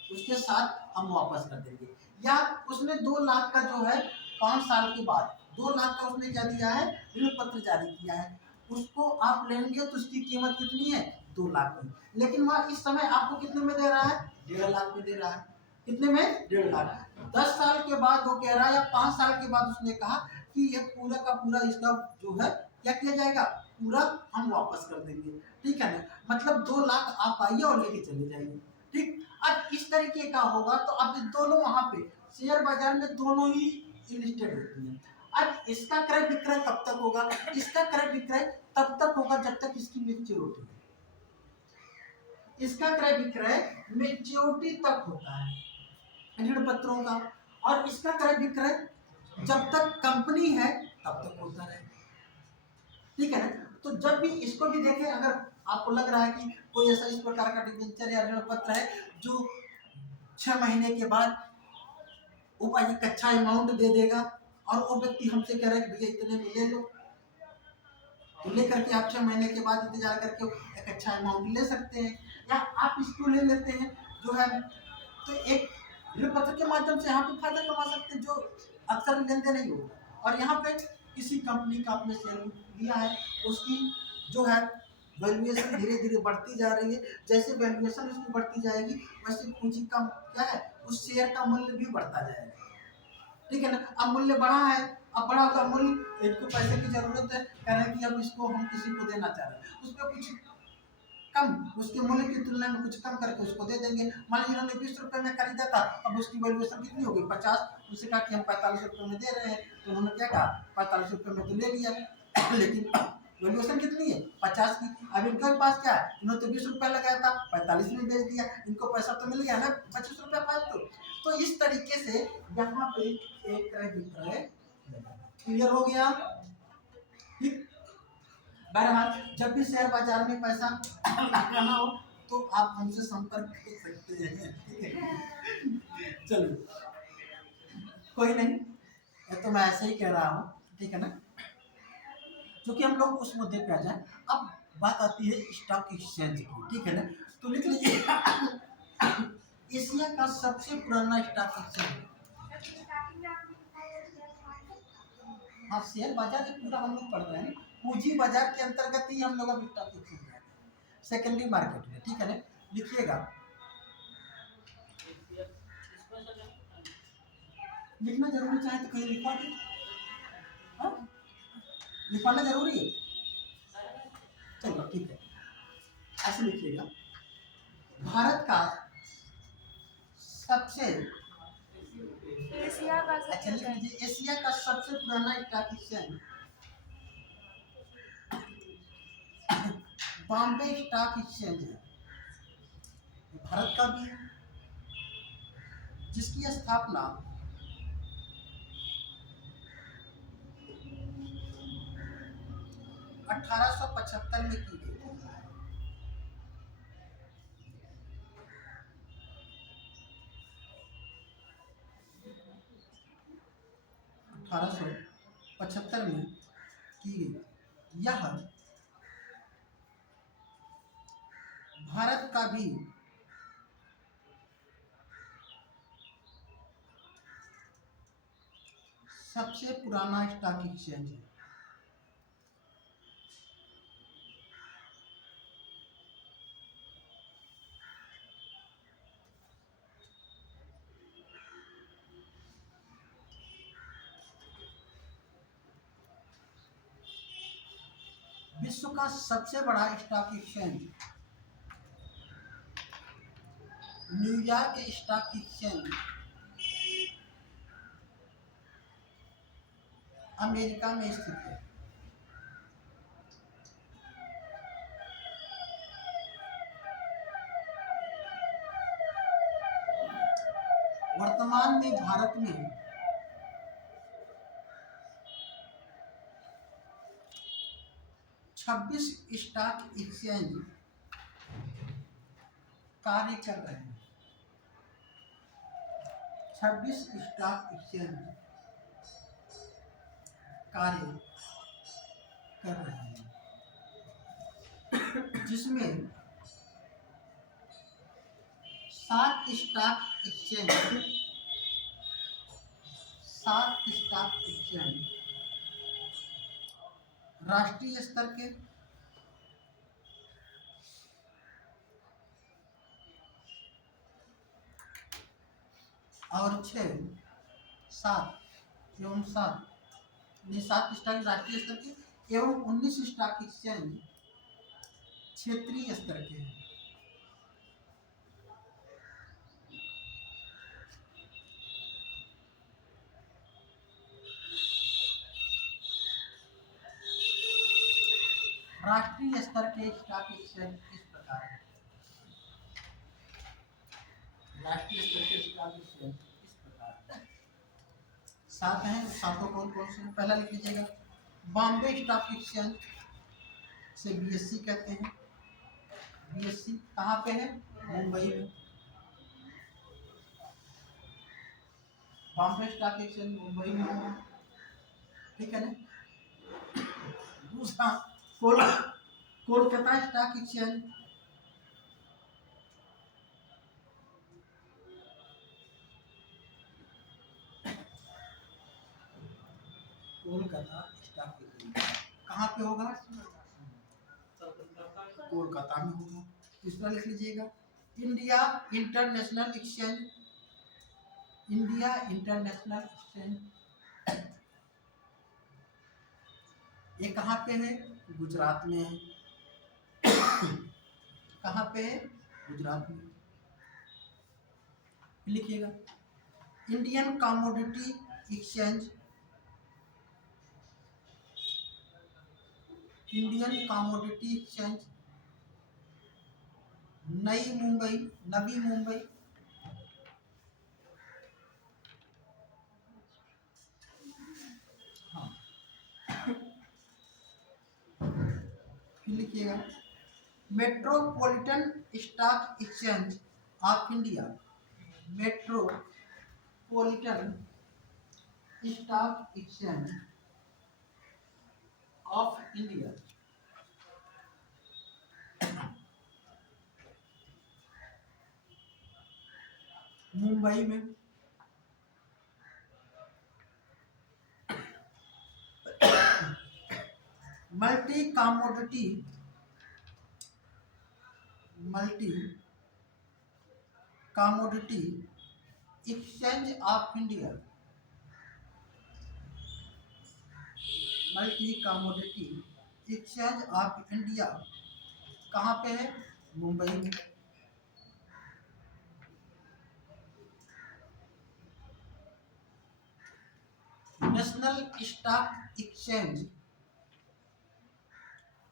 उसके साथ हम वापस कर देंगे। या उसने 2 लाख का जो है 5 साल के बाद 2 लाख का उसने क्या दिया है, ऋण पत्र जारी किया है, उसको आप लेंगे तो उसकी कीमत कितनी है, 2 लाख की। लेकिन वह इस समय आपको कितने में दे रहा है, 1.5 लाख में दे रहा है। कितने में? 1.5 लाख। 10 साल के बाद वो कह रहा है या 5 साल के बाद उसने कहा कि ये पूरा का पूरा इसका जो है क्या किया जाएगा, पूरा हम वापस कर देंगे, ठीक है ना। मतलब 2 लाख आप आइए और लेके चले जाइए, ठीक। अब इस तरीके का होगा तो अब दोनों वहां पे शेयर बाजार में दोनों ही इनलिस्टेड होती हैं। अब इसका क्रय विक्रय कब तक होगा? इसका क्रय विक्रय तब तक होगा जब तक इसकी मैच्योरिटी है। इसका क्रय विक्रय मैच्योरिटी तक होता है ऋण पत्रों का, और इसका क्रय विक्रय जब तक कंपनी है तब तक होता रहे, ठीक है ना। तो जब भी इसको भी देखें, अगर आपको लग रहा है कि कोई ऐसा इस प्रकार का डिबेंचर या ऋण पत्र है जो 6 महीने के बाद वो एक अच्छा अमाउंट दे देगा और वो व्यक्ति हमसे कह रहा है कि भैया इतने में ले लो, तो लेकर के आप 6 महीने के बाद इंतजार करके एक अच्छा अमाउंट ले सकते हैं, या आप इसको ले लेते हैं जो है, तो एक ऋण पत्र के माध्यम से यहाँ पे फायदा कमा सकते हैं जो अक्सर लेन देन नहीं होगा। और यहाँ पे किसी कंपनी का आपने शेयर लिया है, उसकी जो है वैल्यूएशन धीरे धीरे बढ़ती जा रही है, जैसे वैल्यूएशन उसकी बढ़ती जाएगी वैसे पूंजी का क्या है, उस शेयर का मूल्य भी बढ़ता जाएगा, ठीक है ना। अब मूल्य बढ़ा है, अब बढ़ा हुआ मूल्य, इनको पैसे की जरूरत है, कह रहे हैं कि अब इसको हम किसी को देना चाह रहे हैं, उस पर कुछ कम, उसके मूल्य की तुलना में कुछ कम करके उसको दे देंगे। मान लीजिए उन्होंने 20 रुपए में खरीदा था, अब उसकी वैल्यूएशन कितनी हो गई, 50, उससे कहा कि हम 45 रुपए में दे रहे हैं, तो उन्होंने क्या कहा, 45 रुपए में तो ले लिया लेकिन वैल्यूएशन कितनी है, 50 की। अब इनके पास क्या है, इन्होंने तो 20 रुपया लगाया था, 45 में बेच दिया, इनको पैसा तो मिल गया ना, 25 रुपया फालतू। तो इस तरीके से यहाँ पे एक क्रय विक्रय क्लियर हो गया, ठीक। बहरहाल जब भी शेयर बाजार में पैसा लगाना हो तो आप हमसे संपर्क कर सकते हैं, ठीक है। चलिए कोई नहीं, ये तो मैं ऐसे ही कह रहा हूँ, ठीक है ना, क्योंकि हम लोग उस मुद्दे पे आ जाए। अब बात आती है स्टॉक एक्सचेंज की, ठीक है ना। तो लिख लीजिए एशिया का सबसे पुराना स्टॉक एक्सचेंज, हाँ शेयर बाजार पूरा हम लोग पढ़ रहे हैं, पूंजी बाजार के अंतर्गत ही हम लोग अब स्टॉक एक्सचेंज है, सेकेंडरी मार्केट में, ठीक है ना। लिखिएगा, लिखना जरूरी चाहे तो कहीं लिखवा दे, लिखवाना जरूरी है, चलिए ठीक है, ऐसे लिखिएगा। भारत का सबसे, एशिया का अच्छा लिख लीजिए, एशिया का सबसे पुराना stock exchange Bombay stock exchange है, भारत का भी है, जिसकी स्थापना 1875 में की गई। 1875 में की गई। यह भारत का भी सबसे पुराना स्टॉक एक्सचेंज है। विश्व का सबसे बड़ा stock exchange New York stock exchange America में स्थित है। वर्तमान में भारत में 26 स्टॉक एक्सचेंज कार्य कर रहे हैं। 26 स्टॉक एक्सचेंज कार्य कर रहे हैं, जिसमें 7 स्टॉक एक्सचेंज राष्ट्रीय स्तर के, और 7 स्टॉक राष्ट्रीय स्तर के एवं 19 स्टॉक एक्सचेंज क्षेत्रीय स्तर के हैं। राष्ट्रीय स्तर के स्टॉक एक्सचेंज इस प्रकार है। राष्ट्रीय स्तर के स्टॉक एक्सचेंज इस प्रकार है। 7 हैं, सातों कौन कौन से हैं? पहला लिख लीजिएगा, बॉम्बे स्टॉक एक्सचेंज से बीएससी कहते हैं। बीएससी कहाँ पे है? मुंबई में। बॉम्बे स्टॉक एक्सचेंज मुंबई में है, ठीक है ना। दूसरा Kolkata stock exchange, Kolkata stock exchange कहाँ पे होगा? कोलकाता में होगा। तीसरा लिख लीजिएगा, India international exchange, India international exchange, ये कहाँ पे है? गुजरात में है। कहाँ पे है? गुजरात में। लिखिएगा, Indian commodity exchange, Indian commodity exchange Navi Mumbai, हाँ। फिर लिखिएगा, metropolitan stock exchange of India, metropolitan stock exchange of India Mumbai में। Commodity multi commodity exchange of India, multi commodity exchange of India कहाँ पे है? मुंबई में। National stock exchange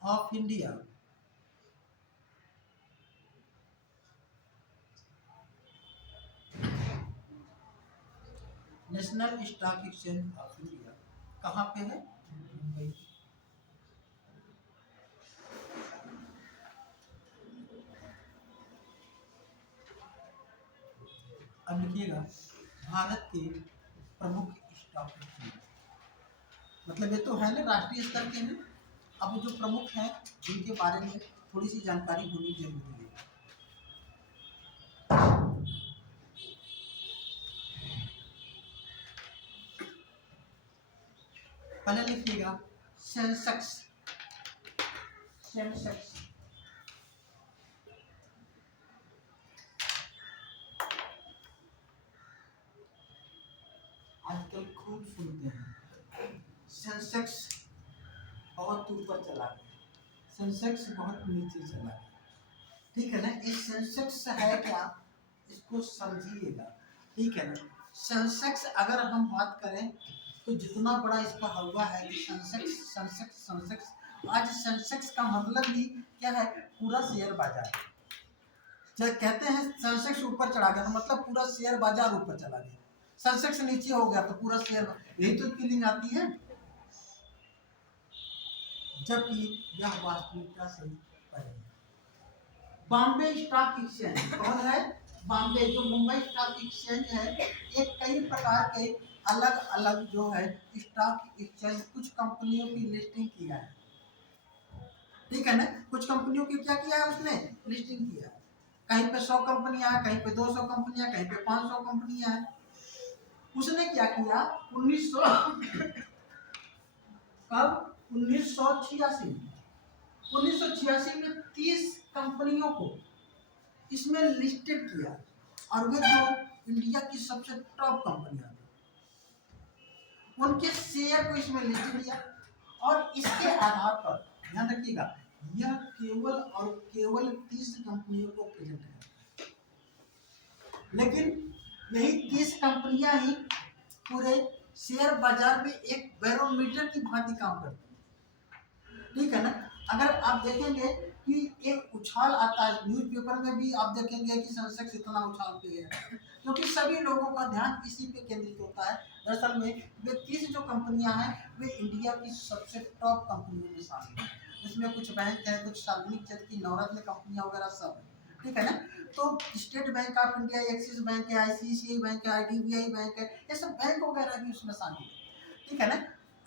of India national stock exchange of India कहाँ पे है? मुंबई। अब लिखिएगा भारत के प्रमुख स्टॉक एक्सचेंज, मतलब ये तो है ना राष्ट्रीय स्तर के हैं। अब जो प्रमुख हैं जिनके बारे में थोड़ी सी जानकारी होनी जरूरी है। पहले लिखिएगा सेंसेक्स, सेंसेक्स आजकल खूब सुनते हैं, सेंसेक्स बहुत ऊपर चला गया, सेंसेक्स बहुत नीचे चला गया, ठीक है ना। ये सेंसेक्स है क्या, इसको समझिएगा, ठीक है ना। सेंसेक्स अगर हम बात करें तो जितना बड़ा इसका हवा है कि सेंसेक्स सेंसेक्स सेंसेक्स, आज सेंसेक्स का मतलब ही क्या है? पूरा शेयर बाजार। जब कहते हैं सेंसेक्स ऊपर चढ़ा गया तो मतलब पूरा शेयर बाजार ऊपर चला गया, सेंसेक्स नीचे हो गया तो पूरा शेयर, यही तो फीलिंग आती है, जबकि यह वास्तविकता से परे है। बॉम्बे स्टॉक एक्सचेंज कौन है? बॉम्बे, जो मुंबई स्टॉक एक्सचेंज है, एक कई प्रकार के अलग अलग जो है स्टॉक एक्सचेंज कुछ कंपनियों की लिस्टिंग किया है, ठीक है ना। कुछ कंपनियों की क्या किया है उसने? लिस्टिंग किया है। कहीं पे 100 कंपनियां हैं, कहीं पे 200 कंपनियां, कहीं पे 500 कंपनियां हैं। उसने क्या किया 1900 कब? 1986 में 30 कंपनियों को इसमें लिस्टेड किया, और वे जो इंडिया की सबसे टॉप कंपनियां थी उनके शेयर को इसमें लिस्ट किया, और इसके आधार पर ध्यान रखिएगा यह केवल और केवल 30 कंपनियों को प्रेजेंट है, लेकिन यही 30 कंपनियां ही पूरे शेयर बाजार में एक बैरोमीटर की भांति काम करती है, ठीक है ना। अगर आप देखेंगे कि एक उछाल आता है न्यूज़पेपर में भी, आप देखेंगे कि सेंसेक्स इतना उछाल पे है, क्योंकि सभी लोगों का ध्यान इसी पे केंद्रित होता है। दरअसल में वे 30 जो कंपनियां हैं वे इंडिया की सबसे टॉप कंपनियों में शामिल हैं। इसमें कुछ बैंक है, कुछ सार्वजनिक क्षेत्र की नवरत्न कंपनियां वगैरह सब है, ठीक है ना। तो state bank of India, axis bank है, ICICI बैंक है, IDBI बैंक है, ये सब बैंक वगैरह भी उसमें शामिल है, ठीक है ना।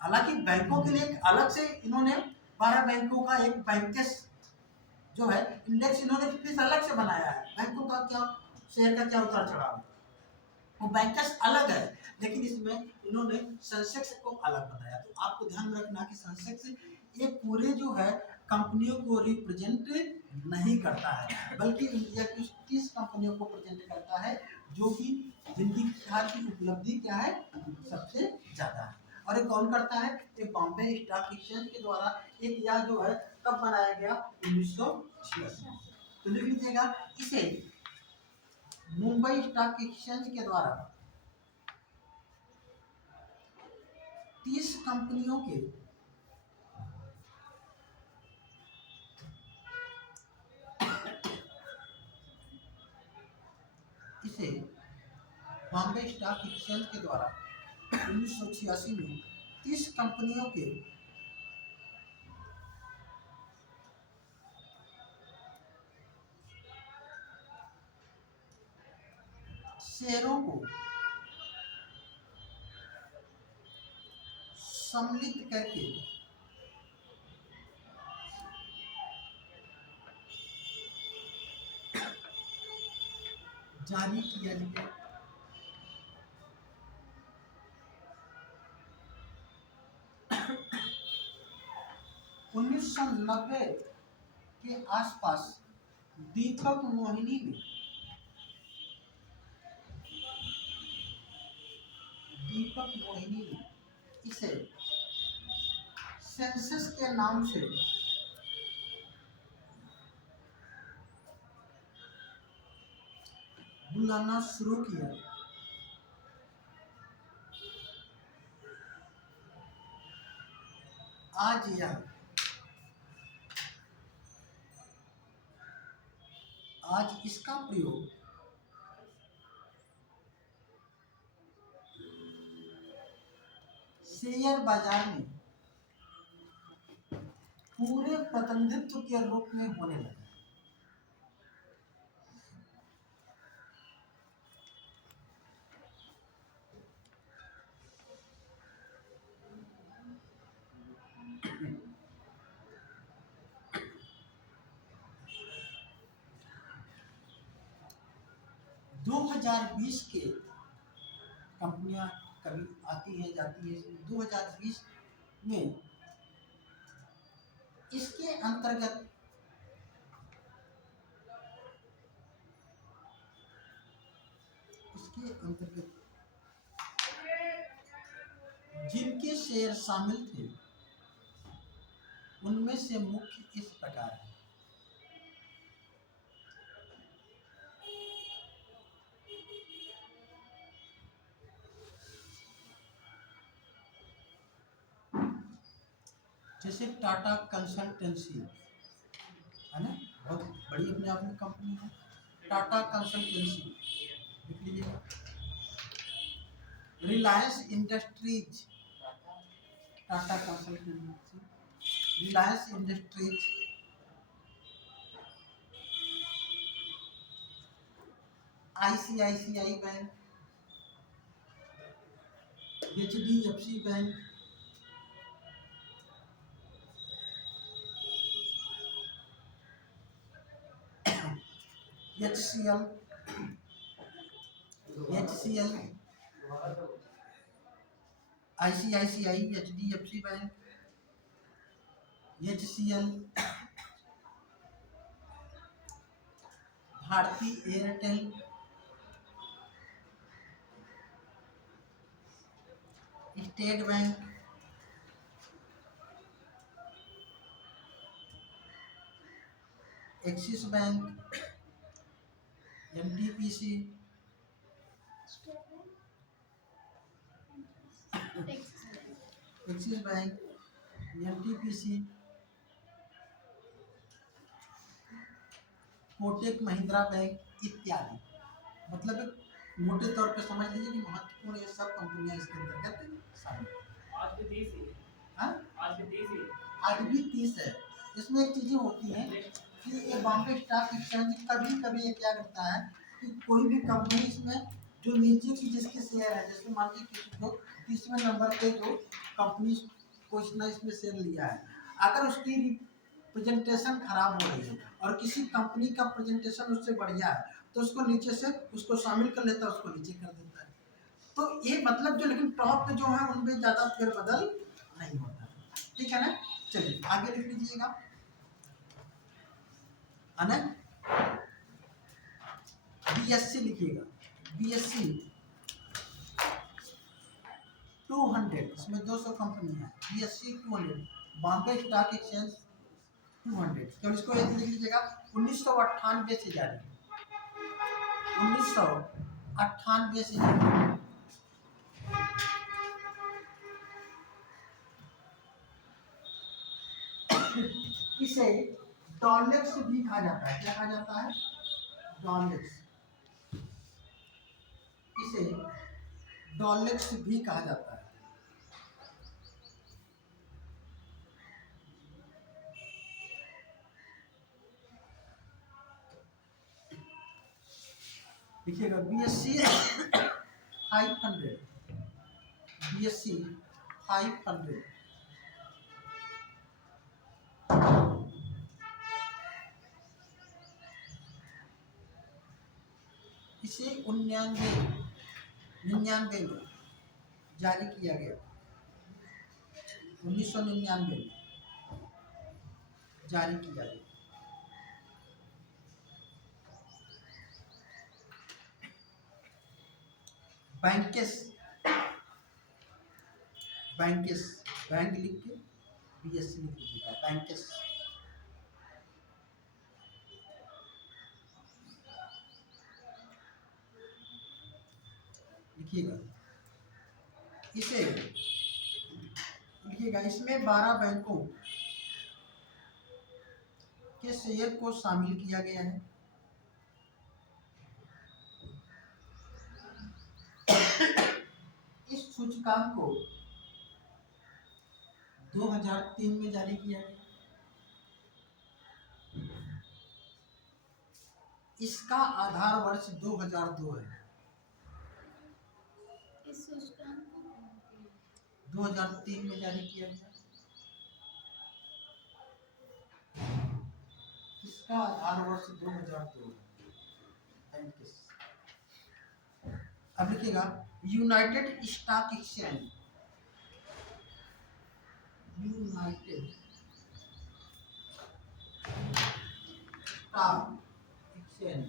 हालांकि बैंकों के लिए अलग से इन्होंने 12 बैंकों का एक बैंकर्स जो है इंडेक्स इन्होंने फीस अलग से बनाया है। बैंकों का क्या शेयर का क्या उतार चढ़ाव, वो बैंकर्स अलग है, लेकिन इसमें इन्होंने सेंसेक्स को अलग बनाया। तो आपको ध्यान में रखना कि सेंसेक्स ये पूरे जो है कंपनियों को रिप्रेजेंट नहीं करता है, बल्कि इंडिया की 30 कंपनियों को प्रेजेंट करता है, जो कि जिनकी बिहार की उपलब्धि क्या है सबसे ज्यादा है। और ये कौन करता है? ये बॉम्बे स्टॉक एक्सचेंज के द्वारा एक यह जो है कब बनाया गया? 1986। तो लिख लीजिएगा इसे, मुंबई स्टॉक एक्सचेंज के द्वारा 30 कंपनियों के इसे बॉम्बे स्टॉक एक्सचेंज के द्वारा 1986 में 30 कंपनियों के शेयरों को सम्मिलित करके जारी किया गया। 1986 1990 के आसपास दीपक मोहिनी ने इसे सेंसस के नाम से बुलाना शुरू किया। आज इसका प्रयोग शेयर बाजार में पूरे प्रतिनिधित्व के रूप में होने लगा। दो 2020 के कंपनियां कभी आती है जाती है। 2020 में इसके अंतर्गत जिनके शेयर शामिल थे उनमें से मुख्य इस प्रकार है। जैसे टाटा कंसल्टेंसी है ना, बहुत बड़ी अपने आप में कंपनी है। टाटा कंसल्टेंसी लिख लीजिएगा। Reliance Industries, Tata Consultancy, Reliance Industries, ICICI Bank, HDFC Bank, HCL, ICICI, HDFC Bank, HCL, Bharti Airtel, State Bank, Axis Bank, NTPC, Axis Bank, NTPC, Kotak Mahindra Bank इत्यादि। मतलब मोटे तौर पे समझ लीजिए कि महत्वपूर्ण ये सब कंपनियां इसके अंतर्गत शामिल हैं। आज भी 30 है। इसमें एक चीजें होती हैं कि ये बॉम्बे स्टॉक एक्सचेंज कभी कभी ये क्या करता है कि कोई भी कंपनी इसमें जो नीचे की जिसके शेयर है, जैसे मान लीजिए किसी को 30वें नंबर पे जो कंपनी को इसमें शेयर लिया है, अगर उसकी प्रेजेंटेशन खराब हो रही है और किसी कंपनी का प्रेजेंटेशन उससे बढ़िया है तो उसको नीचे से उसको शामिल कर लेता है, उसको नीचे कर देता है। तो ये मतलब जो, लेकिन टॉप पे जो है उनमें ज्यादा फेरबदल नहीं होता। ठीक है ना, चलिए आगे लिख लीजिएगा। BSC लिखिएगा। BSC 200, इसमें 200 कंपनी है। BSC 200, Bombay stock exchange 200। तो इसको लिख लीजिएगा। 1998 से जारी, 1998 से जारी। इसे डॉलेक्स भी कहा जाता है। क्या कहा जाता है? डॉलेक्स। इसे डॉलेक्स भी कहा जाता है। देखिएगा BSC 500, BSC 500, इसे 1999 में जारी किया गया। 1999 में जारी किया गया। बैंकेस, बैंकेस, बैंक लिख के बीएससी लिख लीजिएगा, बैंकेस। लिखिएगा इसे, लिखिएगा इसमें 12 बैंकों के शेयर को शामिल किया गया है। इस सूचकांक को 2003 में जारी किया गया। इसका आधार वर्ष 2002 है। इस सूचकांक को 2003 में जारी किया गया। इसका आधार वर्ष 2002 है। अब लिखिएगा United stock exchange, United stock exchange,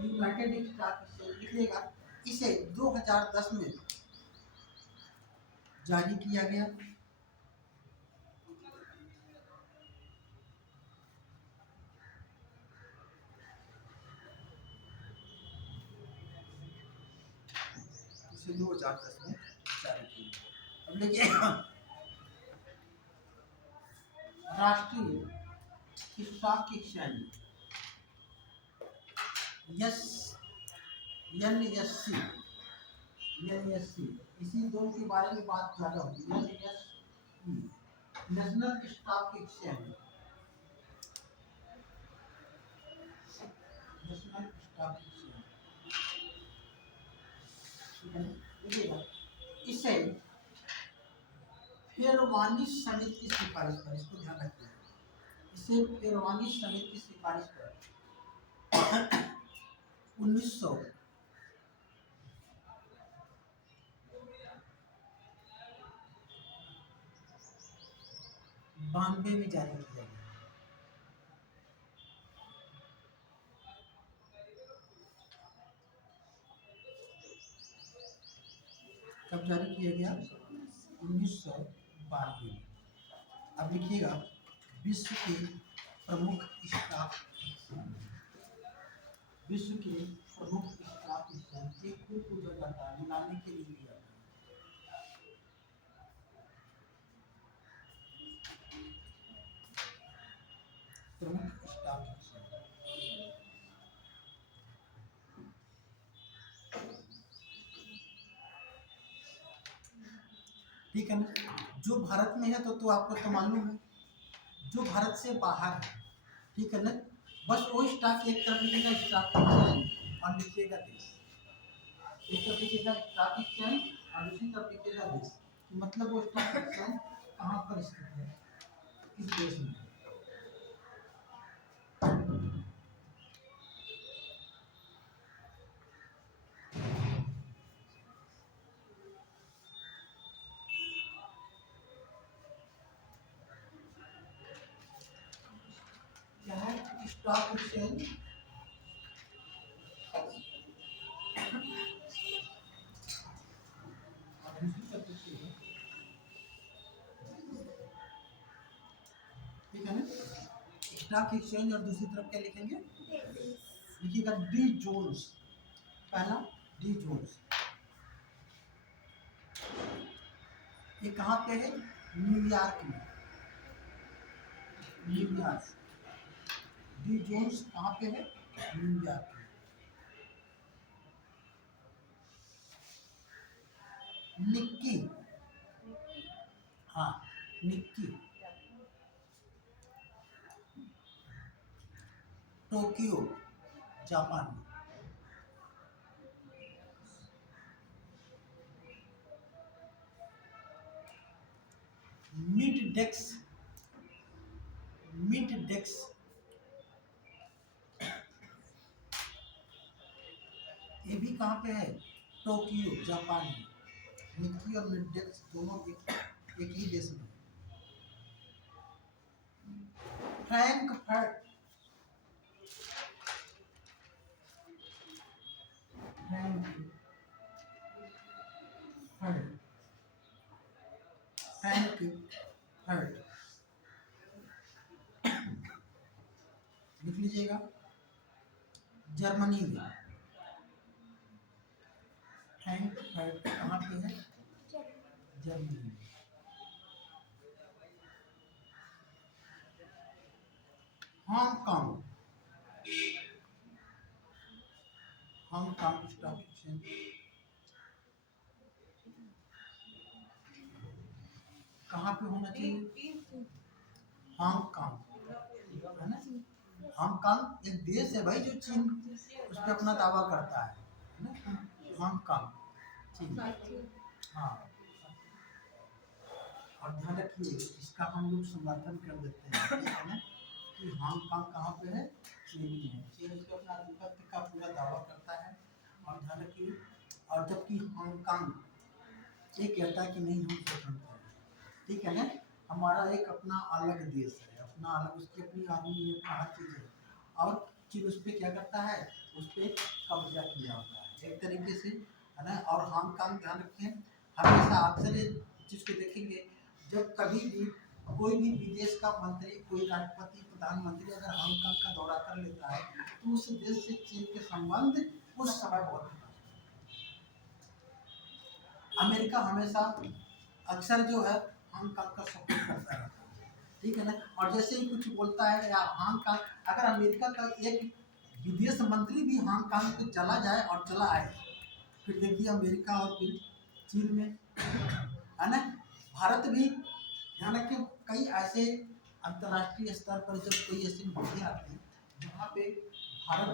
United stock exchange लिखिएगा, इसे 2010 में जारी किया गया। इसे 2010 में जारी किया गया। अब देखिए राष्ट्रीय स्टॉक एक्सचेंज NSE, इसी दो के बारे में बात ज्यादा होगी। NSE, national stock exchange, national stock exchange, देखिएगा इसे फेरवानी समिति की सिफारिश पर, इसको ध्यान रखिए, इसे फेरवानी समिति की सिफारिश पर 1992 में जारी किया गया। कब जारी किया गया? 1992 में। अब लिखिएगा विश्व के प्रमुख स्टॉक, विश्व के प्रमुख स्टॉक एक्सचेंज एक को पूजा जाता है, मिलाने के लिए दिया प्रमुख स्टॉक एक्सचेंज। ठीक है ना? जो भारत में है तो आपको तो मालूम है, जो भारत से बाहर है, ठीक है ना, बस वो स्टॉक एक तरफ लिखिएगा स्टॉक एक्सचेंज और लिखिएगा देश, एक तरफ लिखिएगा स्टॉक एक्सचेंज और दूसरी तरफ लिखिएगा देश, मतलब वो स्टॉक एक्सचेंज कहाँ पर स्थित है, किस देश में। क्या है स्टॉक एक्सचेंज? ठीक है ना, स्टॉक एक्सचेंज और दूसरी तरफ क्या लिखेंगे? लिखिएगा डी जोन्स, पहला डी जोन्स, ये कहाँ पे है? न्यूयॉर्क में, न्यूयॉर्क। डी जोन्स कहाँ पे है? न्यूयॉर्क में। निक्की, हाँ निक्की, टोक्यो जापान में। मिड डेक्स, मिड डेक्स ये भी कहाँ पे है? टोक्यो जापान में। निक्की और मिडेक्स दोनों एक ही देश में। फ्रैंकफर्ट, फ्रैंकफर्ट, फ्रैंकफर्ट लिख लीजिएगा, जर्मनी में। फ्रैंकफर्ट कहाँ पे है? जर्मनी में। हांगकांग, हांगकांग स्टॉक एक्सचेंज कहाँ पे होना चाहिए? हांगकांग, है ना? हांगकांग एक देश है भाई जो चीन उस पर अपना दावा करता है ना? हांगकांग चीन। हाँ, और ध्यान रखिए इसका हम लोग समर्थन कर देते हैं, है ना? कि हांगकांग कहाँ पे है? चीन में है। चीन उसके अपना आधिपत्य का पूरा दावा करता है। और ध्यान रखिए, और जबकि हांगकांग ये कहता है कि नहीं हम स्वतंत्र हैं, ठीक है ना? हमारा एक अपना अलग देश है, अपना अलग, उसकी अपनी आर्मी है, अपना हर चीज़ है। और चीन उस पर क्या करता है? उस पर कब्जा किया होता है एक तरीके से, है ना? और हांगकांग ध्यान रखें, हमेशा अक्सर इस चीज़ को देखेंगे, जब कभी भी कोई भी विदेश का मंत्री, कोई राष्ट्रपति, प्रधानमंत्री अगर हांगकांग का दौरा कर लेता है तो उस देश से चीन के संबंध उस समय बहुत अमेरिका हमेशा अक्सर जो है हांगकांग का सपोर्ट करता है, ठीक है ना? और जैसे ही कुछ बोलता है या हांगकांग, अगर अमेरिका का एक विदेश मंत्री भी हांगकांग पे चला जाए और चला आए, फिर देखिए अमेरिका और फिर चीन में, है ना? भारत भी ध्यान रखिए, कई ऐसे अंतर्राष्ट्रीय स्तर पर जब कोई ऐसी मुद्दे आते हैं जहाँ पे भारत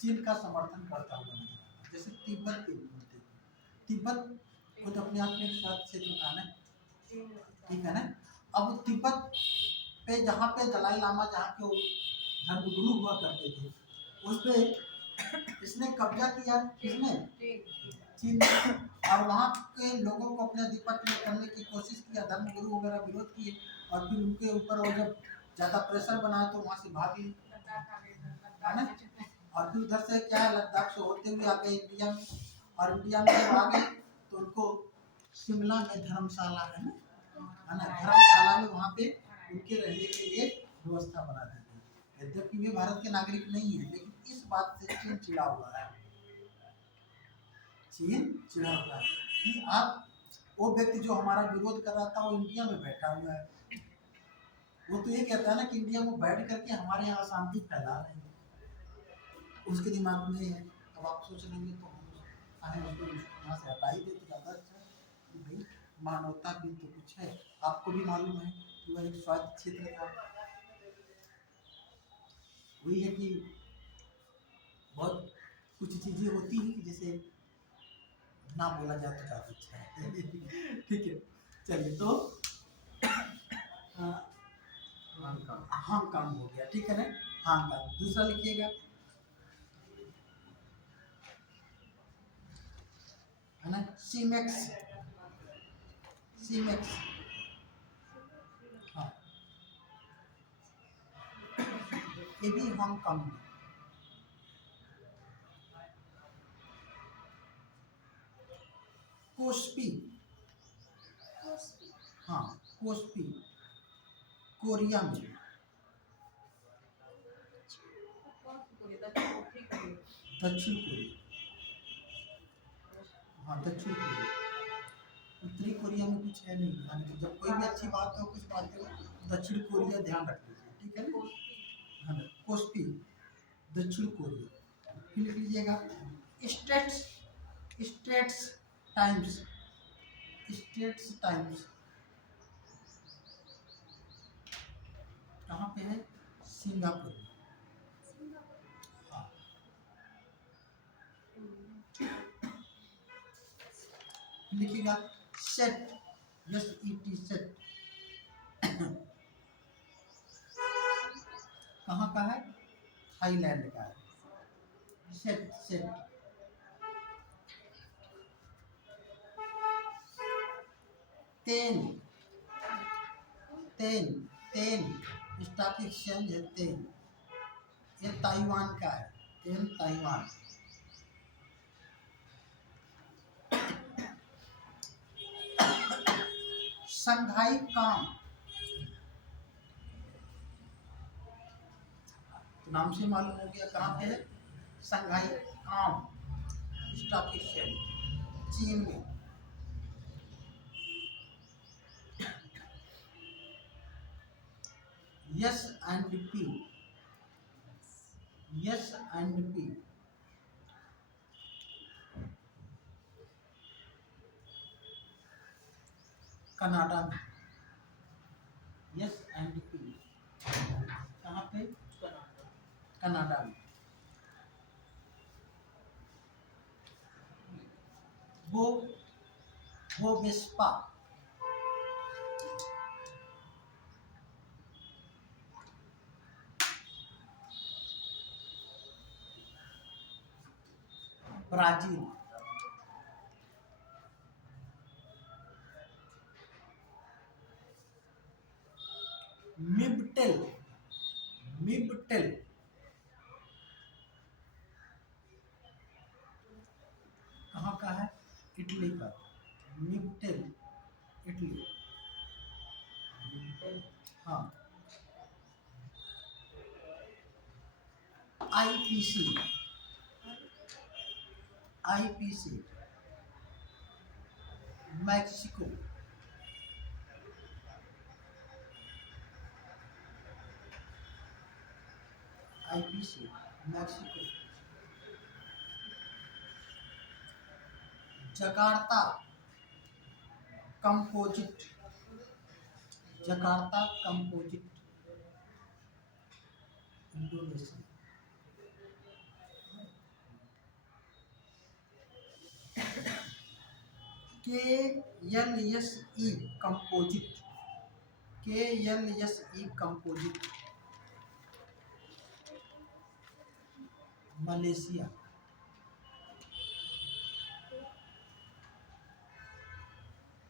चीन का समर्थन करता हुआ नजर आता है, जैसे तिब्बत के मुद्दे। तिब्बत खुद अपने आप में एक स्वायत्त क्षेत्र था ना, ठीक है ना? अब तिब्बत पे जहाँ पे दलाई लामा जहाँ के धर्मगुरु हुआ करते थे, उस पे इसने कब्जा किया, किसने? चीन ने। और वहाँ के लोगों को अपने अधिपत्य में करने की कोशिश किया, धर्मगुरु वगैरह विरोध किए, और फिर उनके ऊपर वो जब ज़्यादा प्रेशर बनाया तो वहाँ से भागी, है ना? और फिर उधर से क्या है, लद्दाख से होते हुए आ गए इंडिया में, और इंडिया में जब आ गए तो उनको शिमला में धर्मशाला है ना, धर्मशाला में वहाँ पे उनके रहने के लिए व्यवस्था बना दी गई। यद्यपि वे भारत के नागरिक नहीं है, लेकिन इस बात से चीन चिढ़ा हुआ है, चीन चिढ़ा हुआ है कि आप, वो व्यक्ति जो हमारा विरोध कर रहा था वो इंडिया में बैठा हुआ है, वो तो ये कहता है ना कि इंडिया में बैठ करके हमारे यहाँ अशांति फैला रहे हैं, उसके दिमाग में है। अब आप सोच लेंगे तो हम उसको यहाँ से हटा ही देते ज़्यादा अच्छा है कि भाई मानवता भी तो कुछ है। आपको भी मालूम है कि वह एक स्वायत्त क्षेत्र था, वही है कि बहुत कुछ चीज़ें होती हैं कि जैसे ना बोला जाए तो ज़्यादा अच्छा है ठीक है, चलिए तो हांगकांग हो गया, ठीक है ना? हांगकांग। दूसरा लिखिएगा, है ना? सीमेक्स, सीमेक्स, हाँ, ये भी हांगकांग में। कोस्पी, हाँ कोस्पी, कोरिया में, दक्षिण कोरिया, हाँ दक्षिण कोरिया। उत्तरी कोरिया में कुछ है नहीं, यानी कि जब कोई भी अच्छी बात हो, कुछ बात हो, दक्षिण कोरिया ध्यान रख लीजिए, ठीक है ना? हाँ, कोस्पी, दक्षिण कोरिया। फिर लिख लीजिएगा states, states times, states times कहाँ पे है? सिंगापुर, हाँ। लिखिएगा सेट, SET सेट कहाँ का है? थाईलैंड का है। सेट, सेट तेन तेन तेन स्टॉक एक्सचेंज है तेन, ये ताइवान का है, तेन ताइवान। संघाई काम, तो नाम से मालूम हो गया कहाँ पे है, संघाई काम स्टॉक एक्सचेंज चीन में। Yes and P, yes and P Canada में, यस एंड पी कहाँ पे, कनाडा में। वो वेस्पा, ब्राजील। मिबटेल, मिबटेल कहाँ का है, इटली का, मिबटेल इटली। हाँ। IPC, IPC Mexico, IPC Mexico. Jakarta composite, Jakarta composite Indonesia. K L S E composite, K L S E composite Malaysia.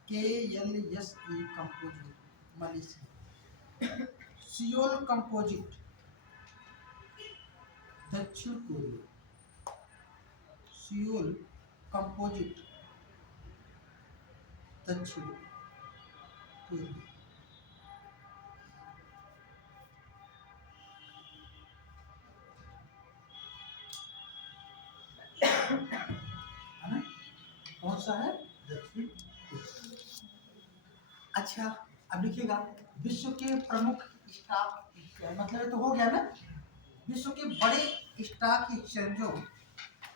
K L S E composite Malaysia. Seoul composite दक्षिण कोरिया, सियोल कंपोजिट दक्षिण कोरिया। कौन सा है, दक्षिण कोरिया। अच्छा अब लिखिएगा, विश्व के प्रमुख स्टॉक, मतलब तो हो गया ना, विश्व के बड़े स्टॉक एक्सचेंजों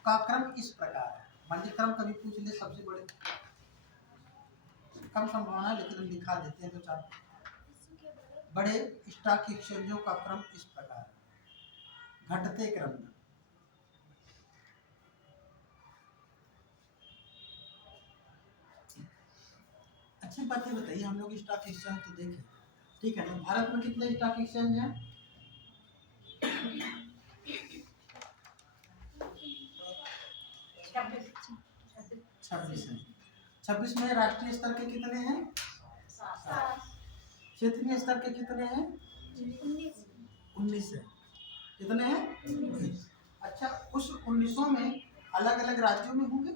का क्रम इस प्रकार है। मान क्रम कभी पूछ ले, सबसे बड़े, कम संभावना है लेकिन हम दिखा देते हैं तो चार। बड़े स्टॉक एक्सचेंजों का क्रम इस प्रकार है, घटते क्रम में। अच्छी बात है, बताइए, हम लोग स्टॉक एक्सचेंज तो देखें, ठीक है ना। भारत में कितने स्टॉक एक्सचेंज हैं, 26 है। 26 में राष्ट्रीय स्तर के कितने हैं, क्षेत्रीय स्तर के कितने हैं, 19 है। कितने हैं, 19। अच्छा, उस 19 में अलग अलग राज्यों में होंगे,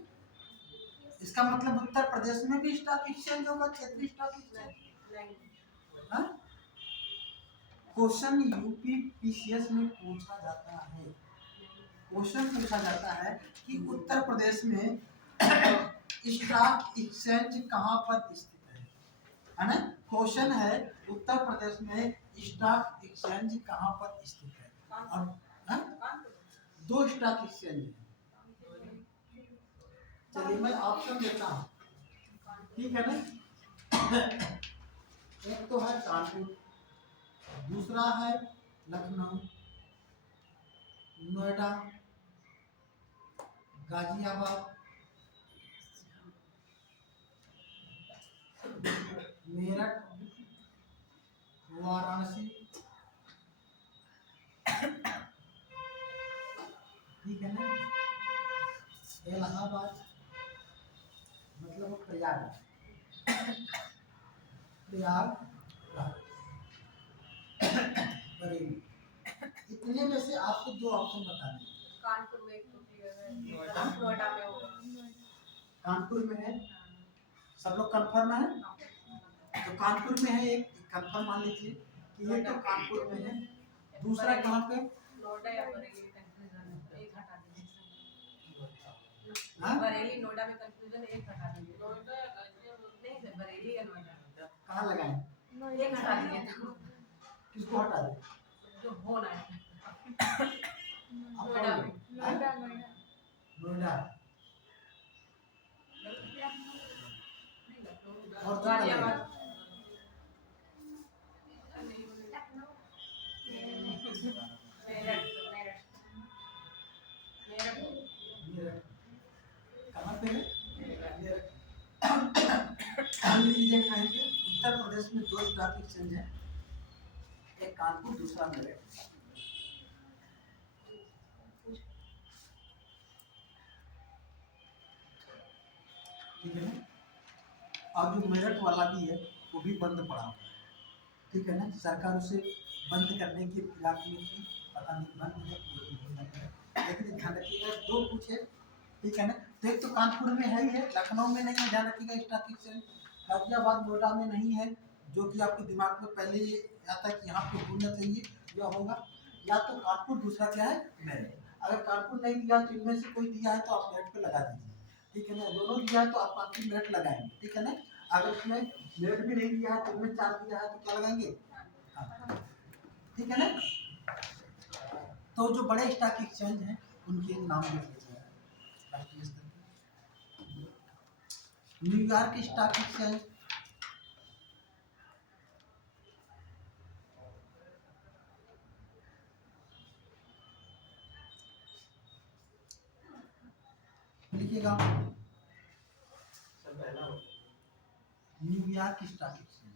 इसका मतलब उत्तर प्रदेश में भी स्टॉक एक्सचेंज होगा, क्षेत्रीय stock exchange. Question UP PCS में पूछा जाता है, क्वेश्चन पूछा जाता है कि उत्तर प्रदेश में स्टॉक एक्सचेंज कहाँ पर स्थित है ना। क्वेश्चन है उत्तर प्रदेश में स्टॉक एक्सचेंज कहाँ पर स्थित है। और 2 स्टॉक एक्सचेंज है। चलिए मैं ऑप्शन देता हूँ, ठीक है ना। एक तो है कानपुर, दूसरा है लखनऊ, नोएडा, गाजियाबाद, मेरठ, वाराणसी, ठीक है ना, इलाहाबाद, मतलब प्रयाग। प्रयागराज, बरेली। इतने में से आपको दो ऑप्शन बताने हैं। कानपुर में एक टूटी है, नोएडा में होगा। कानपुर में है, सब लोग कंफर्म है? तो कानपुर में है एक, कंफर्म मान लीजिए कि ये तो कानपुर में है। दूसरा कहाँ पे? नोएडा या बरेली, कंफ्यूजन है, एक हटा दीजिए। हाँ? बरेली नोएडा में कंफ्यूजन, एक हटा दीजिए। नहीं सर, बरेली या नोएडा कहाँ लगाए? एक हटा दीजिए। किसको हटा दे? जो होना है आप नोएडा कौन में। हो? हाँ? नोएडा और तो गाजियाबाद, मेरठ, मेरठ कहाँ पे है? मेरठ। उत्तर प्रदेश में दो स्टॉक एक्सचेंज है, एक कानपुर, दूसरा मेरठ। ठीक है ना? और जो मेरठ वाला भी है वो भी बंद पड़ा हुआ है। ठीक है ना? सरकार उसे बंद करने की फिराक में थी, पता नहीं बंद है कि नहीं बंद है, लेकिन ध्यान रखिएगा दो कुछ है। ठीक है ना? तो एक तो कानपुर में है ही है, लखनऊ में नहीं है, ध्यान रखिएगा स्टॉक एक्सचेंज। गाजियाबाद नोएडा में नहीं है, जो कि आपके दिमाग में पहले ये आता है कि यहाँ पे होना चाहिए या होगा। या तो कानपुर, दूसरा क्या है? मेरठ। अगर कानपुर नहीं दिया तो इनमें से कोई दिया है तो आप मेरठ पे लगा दीजिए। ठीक है ना? दोनों दिया है तो आप कानपुर मेरठ लगाएंगे। ठीक है ना? अगर इसमें मेरठ भी नहीं दिया है तो इनमें चार दिया है तो क्या लगाएंगे? हाँ। ठीक है ना? तो जो बड़े स्टॉक एक्सचेंज हैं उनके नाम लिख लीजिए राष्ट्रीय स्तर पे। न्यूयॉर्क स्टॉक एक्सचेंज, लिखिएगा New York stock exchange.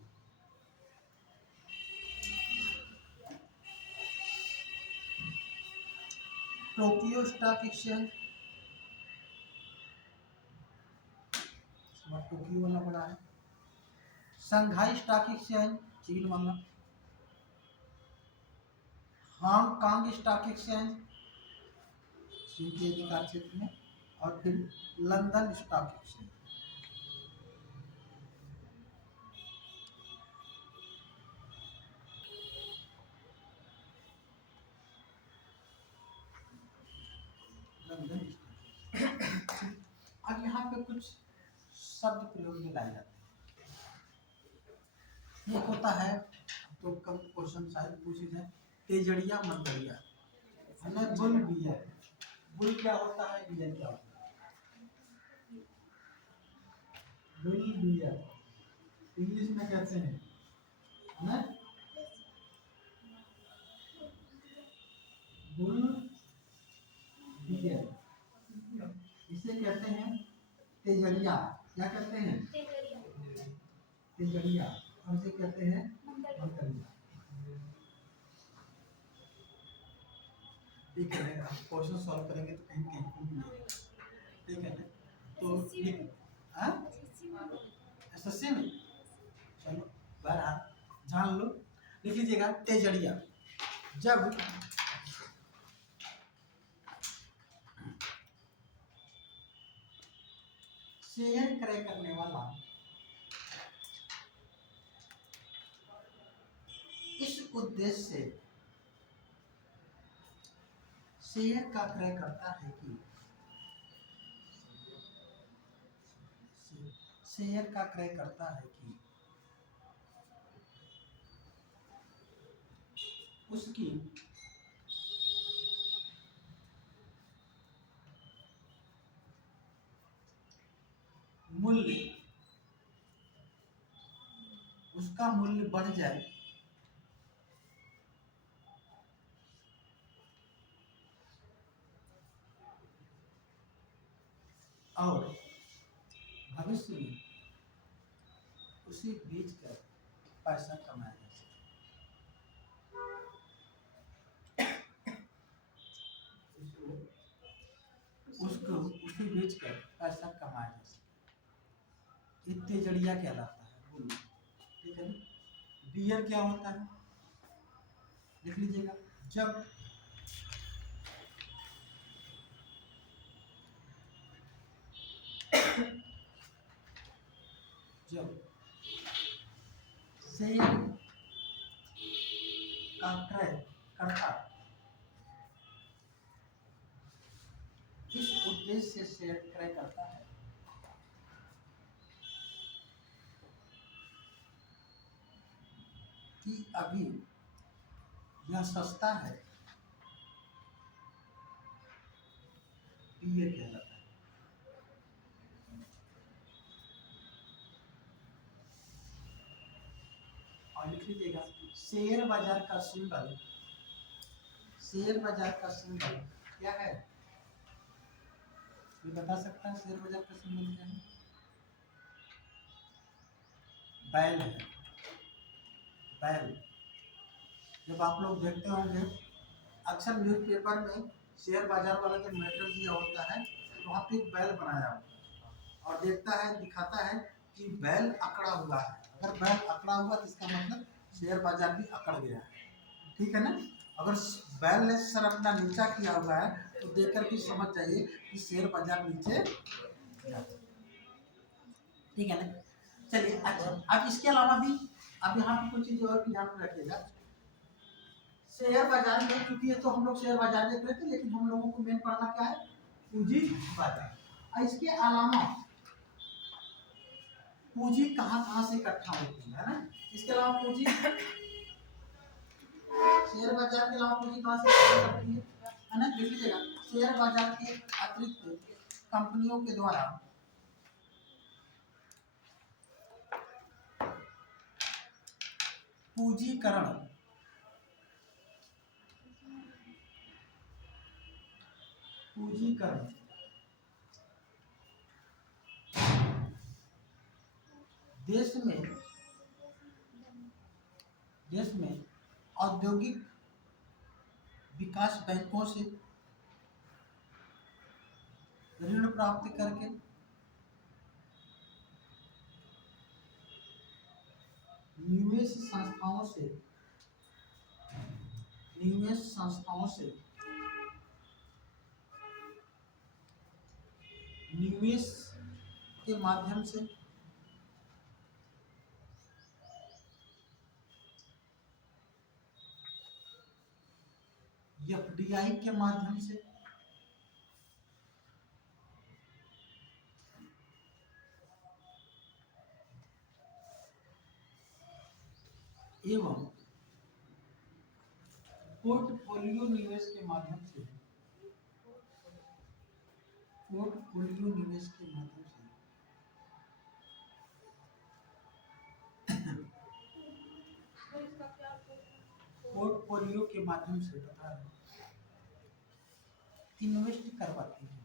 Tokyo stock exchange, Tokyo वाला बड़ा है। शंघाई स्टॉक एक्सचेंज, चीन वाला। हांगकांग स्टॉक एक्सचेंज, चीन के अधिकार क्षेत्र में। और फिर London stock exchange. London stock exchange. अब यहाँ पे कुछ शब्द प्रयोग में लाए जाते हैं। एक होता है, तो कम क्वेश्चन शायद पूछे जाए, तेजड़िया मंदड़िया, हमें बुल बियर। बुल क्या होता है, बियर क्या होता है? बुल बियर इंग्लिश में कहते हैं ना, बुल बियर। इसे कहते हैं तेजड़िया। क्या कहते हैं? तेजड़िया। और इसे कहते हैं मंदड़िया। ठीक है, आप क्वेश्चन सॉल्व करेंगे तो कहीं कहीं भी नहीं। ठीक है ना? तो एसएससी में चलो बहरहाल जान लो। लिख लीजिएगा तेजड़िया। जब शेयर क्रय करने वाला इस उद्देश्य से शेयर का क्रय करता है कि शेयर का क्रय करता है कि उसकी मूल्य, उसका मूल्य बढ़ जाए और भविष्य में उसे बेचकर पैसा कमाया जा सके। उसको उसे बेचकर पैसा कमाया जा सके, ये तेजड़िया कहलाता है। बोलो। ठीक है ना। बियर क्या होता है, लिख लीजिएगा। जब जब शेयर का क्रय करता इस उद्देश्य से शेयर क्रय करता है कि अभी यह सस्ता है, ये कहलाता है। और लिख लीजिएगा शेयर बाजार का सिंबल, शेयर बाजार का सिंबल क्या है, कोई बता सकता है शेयर बाजार का सिंबल क्या है? बैल है, बैल। जब आप लोग देखते होंगे अक्सर न्यूज़पेपर में शेयर बाजार वाला जो मैटर दिया होता है तो वहाँ पे एक बैल बनाया होता है और देखता है, दिखाता है कि बैल अकड़ा हुआ है। अगर बैल अकड़ा हुआ तो इसका मतलब शेयर बाजार भी अकड़ गया है, ठीक है ना। अगर बैल ने सर अपना नीचा किया हुआ है तो देखकर भी समझ जाइए कि शेयर बाजार नीचे जा, ठीक है ना। चलिए अच्छा, अब इसके अलावा भी अब यहाँ पे कुछ चीज़ और भी ध्यान में रखिएगा। शेयर बाजार में, क्योंकि ये तो हम लोग शेयर बाजार देख रहे थे, लेकिन हम लोगों को मेन पढ़ना क्या है, पूंजी बाजार। और इसके अलावा पूंजी कहाँ से इकट्ठा होती है ना। इसके अलावा पूंजी शेयर बाजार के अलावा पूंजी कहाँ से इकट्ठा होती है ना, देख लीजिएगा। शेयर बाजार के अतिरिक्त कंपनियों के द्वारा पूंजीकरण, पूंजीकरण देश में औद्योगिक विकास बैंकों से ऋण प्राप्त करके निवेश संस्थाओं से निवेश के माध्यम से एफडीआई के माध्यम से एवं पोर्टफोलियो निवेश के माध्यम से, पोर्टफोलियो निवेश के माध्यम से पोर्टफोलियो के माध्यम से बता रहे इन्वेस्ट करवाती है।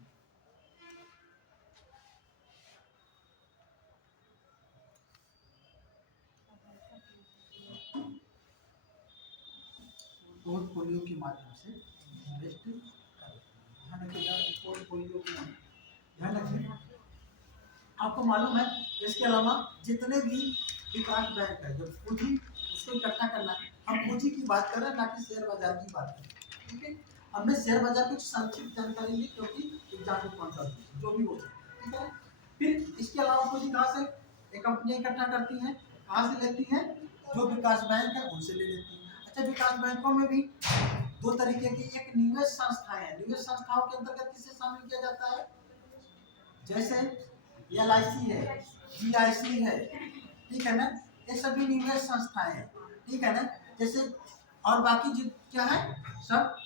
पोर्टफोलियो के माध्यम से इन्वेस्ट ध्यान रखिएगा, पोर्टफोलियो के ध्यान रखिए। आपको मालूम है इसके अलावा जितने भी विकास बैंक है, जब पूंजी उसको इकट्ठा करना है, हम पूंजी की बात कर रहे हैं ना कि शेयर बाजार की बात कर रहे हैं, ठीक है। अब मैं शेयर बाजार की संक्षिप्त जानकारी ली क्योंकि एग्जाम में कौन सा जो भी हो सकता, ठीक है। फिर इसके अलावा पूंजी कहाँ से एक कंपनी इकट्ठा करती हैं, कहाँ से लेती हैं, जो विकास बैंक है उनसे ले लेती है। अच्छा, विकास बैंकों में भी दो तरीके की, एक निवेश संस्थाएं हैं। निवेश संस्थाओं के अंतर्गत किसे शामिल किया जाता है, जैसे LIC है, GIC है, ठीक है ना, ये सभी निवेश संस्थाएं हैं, ठीक है ना। जैसे और बाकी जो क्या है सब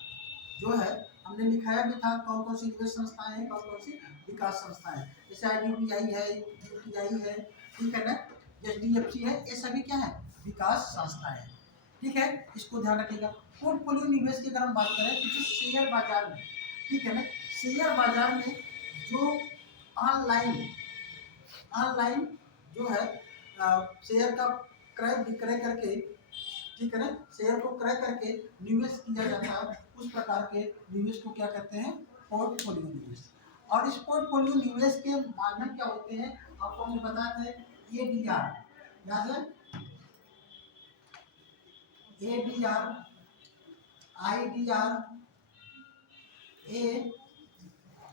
जो है हमने लिखाया भी था, कौन कौन सी निवेश संस्थाएं हैं, कौन कौन सी विकास संस्थाएं हैं। जैसे IDBI है, UTI है, ठीक है ना, HDFC है, ये सभी क्या है, विकास संस्थाएं हैं, ठीक है। इसको ध्यान रखिएगा। पोर्टफोलियो निवेश की अगर हम बात करें तो जो शेयर बाजार में, ठीक है ना, शेयर बाजार में जो ऑनलाइन जो है शेयर का क्रय विक्रय करके, ठीक है ना, शेयर को क्रय करके निवेश किया जाता है, उस प्रकार के निवेश को क्या कहते हैं, पोर्टफोलियो निवेश। और इस पोर्टफोलियो निवेश के माध्यम क्या होते हैं, आपको हमने बताया था ADR, याद है ADR, IDR,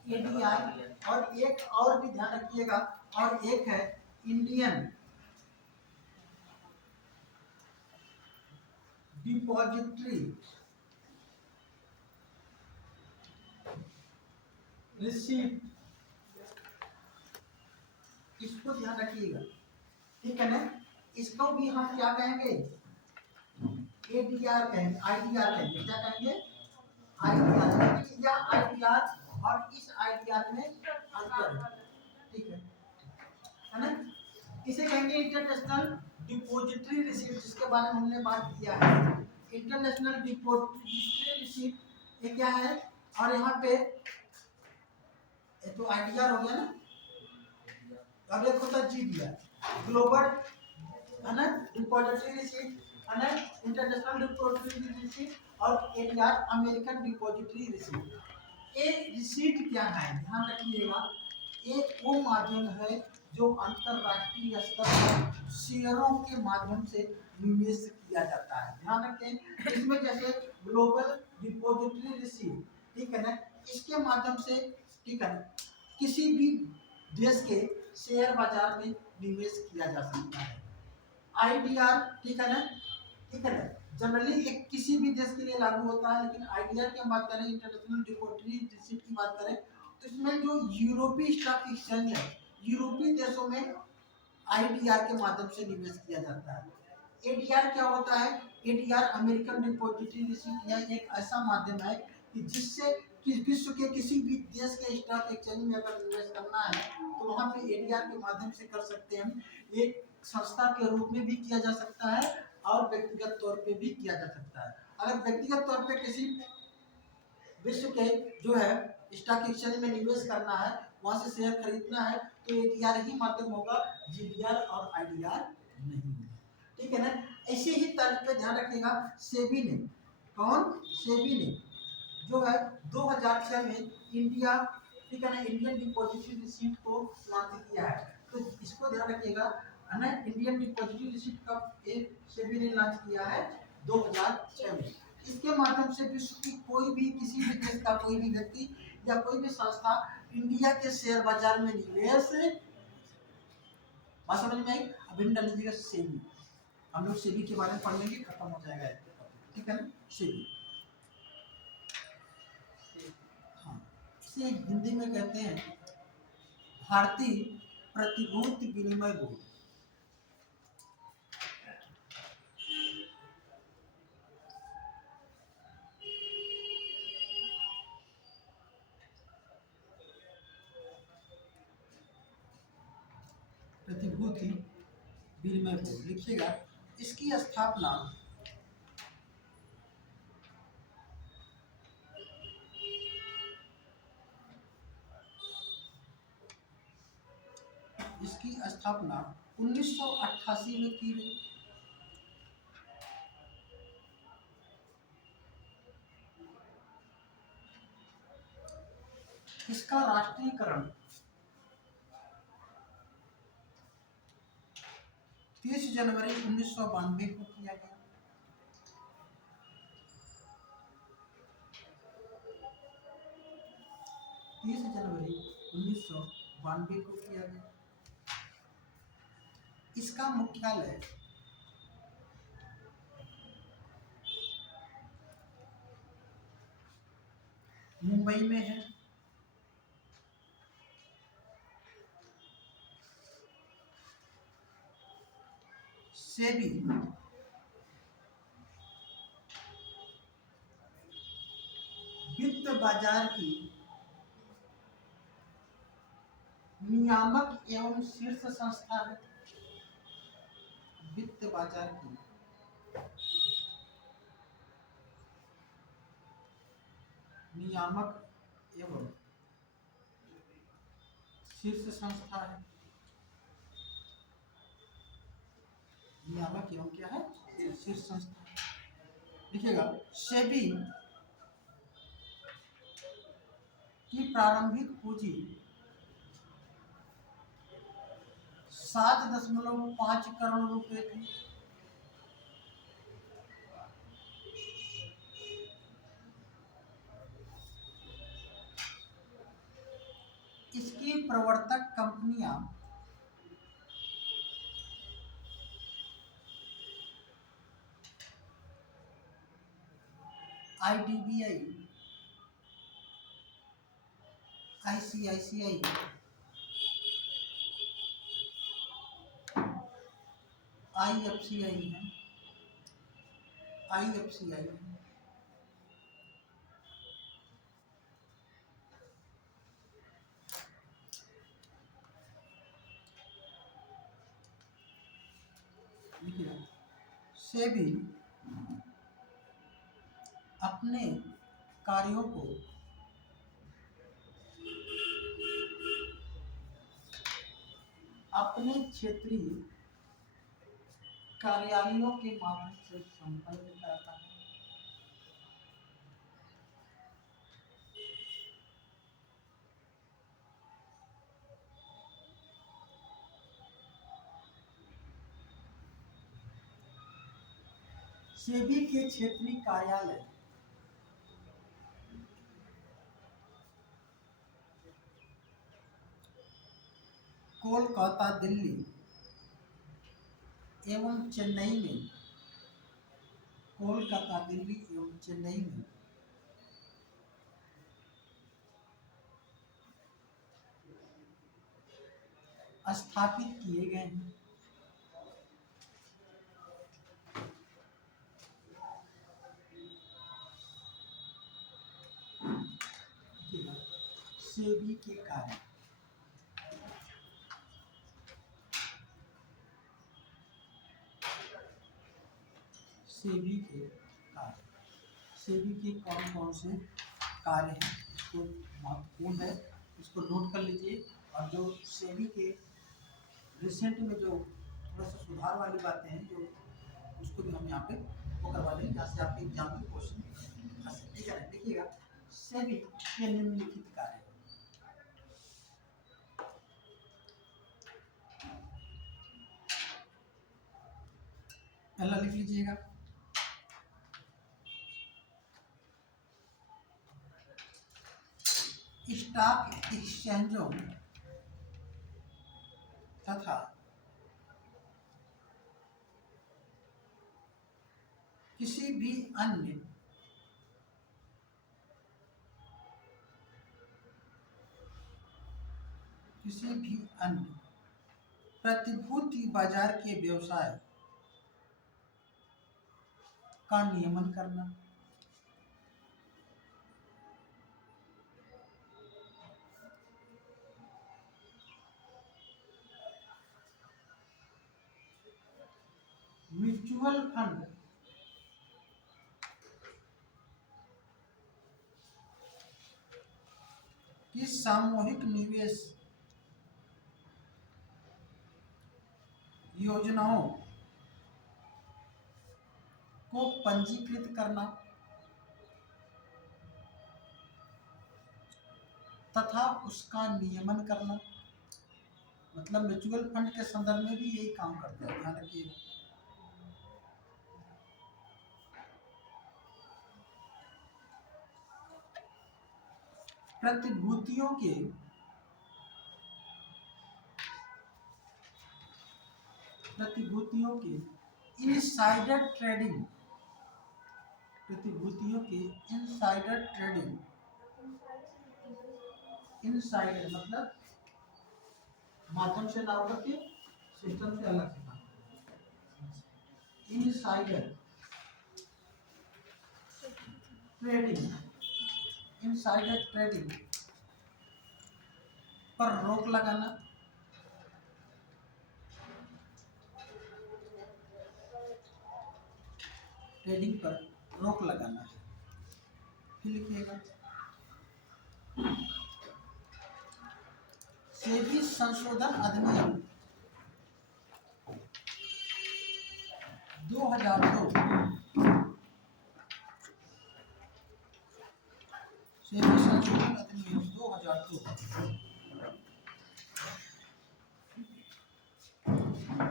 ADI, और एक और भी ध्यान रखिएगा, और एक है इंडियन डिपॉजिटरी रिसीप्ट, इसको ध्यान रखिएगा, ठीक है ना। इसको भी हम क्या कहेंगे, ADR कहेंगे, IDR कहेंगे, क्या कहेंगे, IDR। लेकिन यह IDR और इस IDR में अंतर है, ठीक है ना। इसे कहेंगे इंटरनेशनल डिपॉजिटरी रिसीप्ट, जिसके बारे में हमने बात किया है। इंटरनेशनल डिपॉजिटरी रिसीप्ट ये क्या है, और यहाँ पे तो IDR हो गया ना, अब एक होता है GDR, ग्लोबल है ना डिपॉजिटरी रिसीप्ट, है ना, इंटरनेशनल डिपॉजिटरी रिसीप्ट, और ADR अमेरिकन डिपॉजिटरी रिसीप्ट। ये रिसीप्ट क्या है, ध्यान रखिएगा, ये वो माध्यम है जो अंतरराष्ट्रीय स्तर पर शेयरों के माध्यम से निवेश किया जाता है। ध्यान रखें, इसमें जैसे ग्लोबल डिपॉजिटरी रिसीप्ट, ठीक है ना, इसके माध्यम से, ठीक है ना, किसी भी देश के शेयर बाजार में निवेश किया जा सकता है। IDR, ठीक है ना, ठीक है ना, जनरली एक किसी भी देश के लिए लागू होता है, लेकिन IDR की हम बात करें, इंटरनेशनल डिपॉजिटरी रिसीप्ट की बात करें, तो इसमें जो यूरोपीय स्टॉक एक्सचेंज है, यूरोपीय देशों में IDR के माध्यम से निवेश किया जाता है। ADR क्या होता है, ADR अमेरिकन डिपॉजिटरी रिसीप्ट, यह एक ऐसा माध्यम है कि जिससे कि विश्व के किसी भी देश के स्टॉक एक्सचेंज में अगर निवेश करना है तो वहाँ पे ADR के माध्यम से कर सकते हैं हम। एक संस्था के रूप में भी किया जा सकता है और व्यक्तिगत तौर पे भी किया जा सकता है। अगर व्यक्तिगत तौर पे किसी विश्व के जो है स्टॉक एक्सचेंज में निवेश करना है, वहां से शेयर खरीदना है, तो ADR ही माध्यम होगा, GDR और IDR नहीं होगा, ठीक है ना। ऐसे ही तर्क पे ध्यान रखिएगा, सेबी ने, कौन, सेबी ने जो है 2006 में इंडिया, ठीक है ना, इंडियन डिपॉजिटरी रिसीप्ट को लॉन्च किया है। तो इसको ध्यान रखिएगा, है ना, इंडियन डिपॉजिटरी रिसीप्ट का एक सेबी ने लॉन्च किया है 2006 में। इसके माध्यम से विश्व की कोई भी, किसी भी देश का कोई भी व्यक्ति या कोई भी संस्था इंडिया के शेयर बाजार में निवेश, बात समझ में आई। अब इन डाल लीजिएगा सेबी, हम लोग सेबी के बारे में पढ़ लेंगे, खत्म हो जाएगा, ठीक है ना। सेबी, हाँ, इसे हिंदी में कहते हैं भारतीय प्रतिभूति विनिमय बोर्ड। प्रतिभूति विनिमय बोर्ड लिखिएगा। इसकी स्थापना इसकी स्थापना 1988 में की गई। इसका राष्ट्रीयकरण 30 जनवरी 1992 को किया गया। 30 जनवरी 1992 को किया गया। इसका मुख्यालय मुंबई में है। सेबी वित्त बाजार की नियामक एवं शीर्ष संस्था है। वित्त बाजार की नियामक एवं शीर्ष संस्था है। नियामक एवं क्या है, शीर्ष संस्था। देखिएगा, सेबी की प्रारंभिक पूंजी 7.5 करोड़ रुपए थी। प्रवर्तक कंपनियां IDBI, ICICI, IFCI है, IFCI है, देखिए सेबी अपने कार्यों को अपने क्षेत्रीय कार्यालयों के माध्यम से संपन्न करता है। सेबी के क्षेत्रीय कार्यालय कोलकाता, दिल्ली एवं चेन्नई में, कोलकाता, दिल्ली एवं चेन्नई में स्थापित किए गए हैं। सेबी के कार्य, सेबी के कार्य, सेबी के कौन कौन से कार्य हैं इसको महत्वपूर्ण है, इसको नोट कर लीजिए। और जो सेबी के रिसेंट में जो थोड़ा सा सुधार वाली बातें हैं जो उसको भी हम यहाँ पे वो करवा देंगे, जहाँ से आपके एग्जाम में क्वेश्चन, ठीक है। देखिएगा सेबी के निम्नलिखित कार्य, पहला लिख लीजिएगा स्टॉक एक्सचेंजों तथा किसी भी अन्य प्रतिभूति बाजार के व्यवसाय का नियमन करना, म्यूचुअल फंड की सामूहिक निवेश योजनाओं को पंजीकृत करना तथा उसका नियमन करना। मतलब म्यूचुअल फंड के संदर्भ में भी यही काम करते हैं, ध्यान रखिए। प्रतिभूतियों के इनसाइडर ट्रेडिंग, प्रतिभूतियों के इनसाइडर ट्रेडिंग, इनसाइडर मतलब माध्यम से ना होकर के सिस्टम से अलग से काम, इनसाइडर ट्रेडिंग, इनसाइडर ट्रेडिंग पर रोक लगाना, ट्रेडिंग पर रोक लगाना है। फिर लिखिएगा सेबी संशोधन अधिनियम 2002, सेबी संशोधन अधिनियम 2002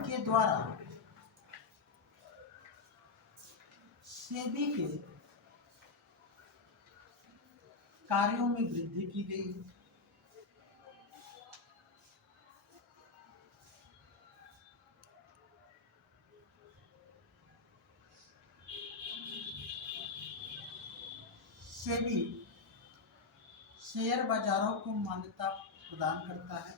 के द्वारा सेबी के कार्यों में वृद्धि की गई। सेबी शेयर बाजारों को मान्यता प्रदान करता है।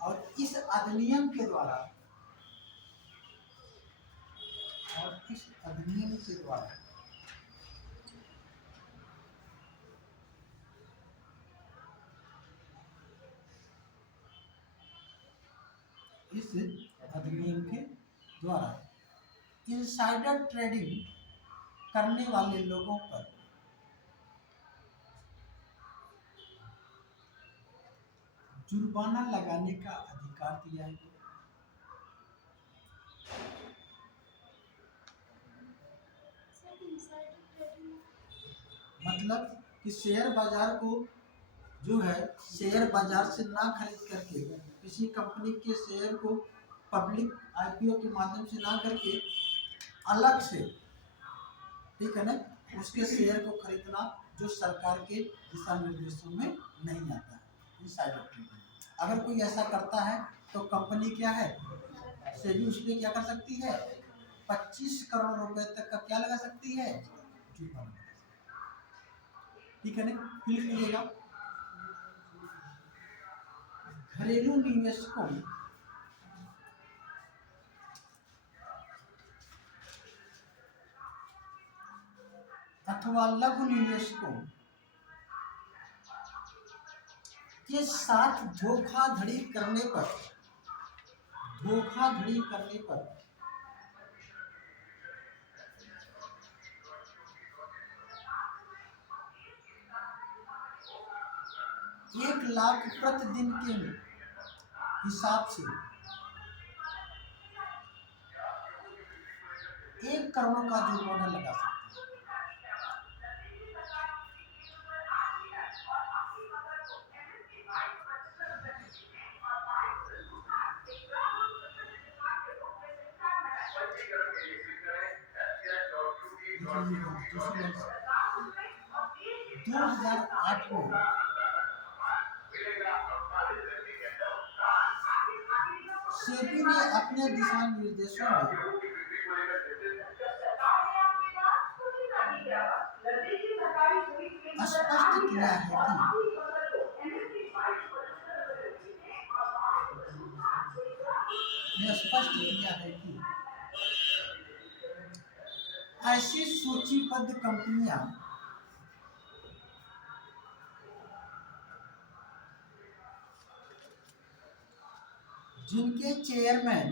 और इस अधिनियम के द्वारा इनसाइडर ट्रेडिंग करने वाले लोगों पर जुर्माना लगाने का अधिकार दिया है। मतलब कि शेयर बाजार को जो है शेयर बाजार से ना खरीद करके किसी कंपनी के शेयर को पब्लिक आईपीओ के माध्यम से ना करके अलग से, ठीक है ना, उसके शेयर को खरीदना जो सरकार के दिशा निर्देशों में नहीं आता है, इनसाइडर ट्रेडिंग। अगर कोई ऐसा करता है तो कंपनी क्या है, सेबी उस पर क्या कर सकती है, 25 करोड़ रुपए तक का क्या लगा सकती है, जुर्माना। ठीक है ना, क्लिक कीजिएगा। घरेलू निवेशकों अथवा लघु निवेशकों के साथ धोखाधड़ी करने पर $1 लाख प्रतिदिन के हिसाब से 1 करोड़ का जुर्माना लगा सकते हैं। दो 2008 में सेबी ने अपने दिशा निर्देशों में स्पष्ट किया है कि ऐसी सूचीबद्ध कंपनियां जिनके चेयरमैन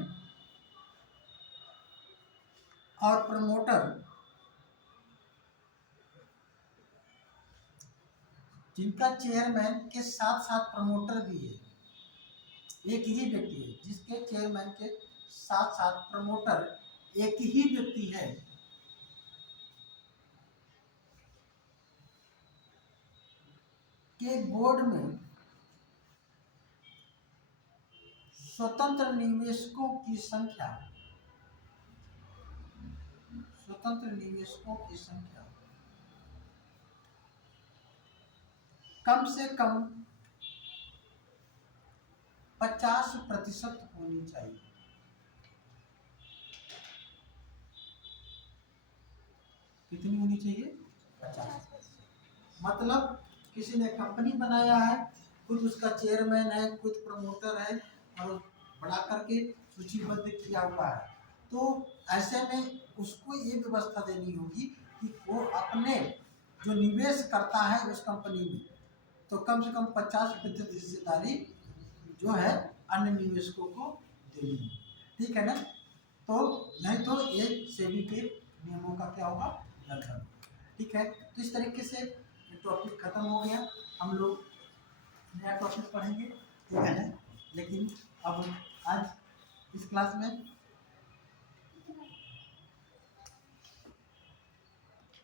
और प्रमोटर जिनका चेयरमैन के साथ साथ प्रमोटर भी है, एक ही व्यक्ति है जिसके चेयरमैन के साथ साथ प्रमोटर एक ही व्यक्ति है, के बोर्ड में स्वतंत्र निवेशकों की संख्या कम से कम 50% होनी चाहिए। कितनी होनी चाहिए, 50%। मतलब किसी ने कंपनी बनाया है, खुद उसका चेयरमैन है, खुद प्रमोटर है और बढ़ा करके सूचीबद्ध किया हुआ है, तो ऐसे में उसको ये व्यवस्था देनी होगी कि वो अपने जो निवेश करता है उस कंपनी में तो कम से कम 50% हिस्सेदारी जो है अन्य निवेशकों को देनी है। ठीक है ना, तो नहीं तो ये सेबी के नियमों का क्या होगा, लंघन। ठीक है, तो इस तरीके से टॉपिक खत्म हो गया। हम लोग नया टॉपिक पढ़ेंगे, ठीक है ना, लेकिन अब आज इस क्लास में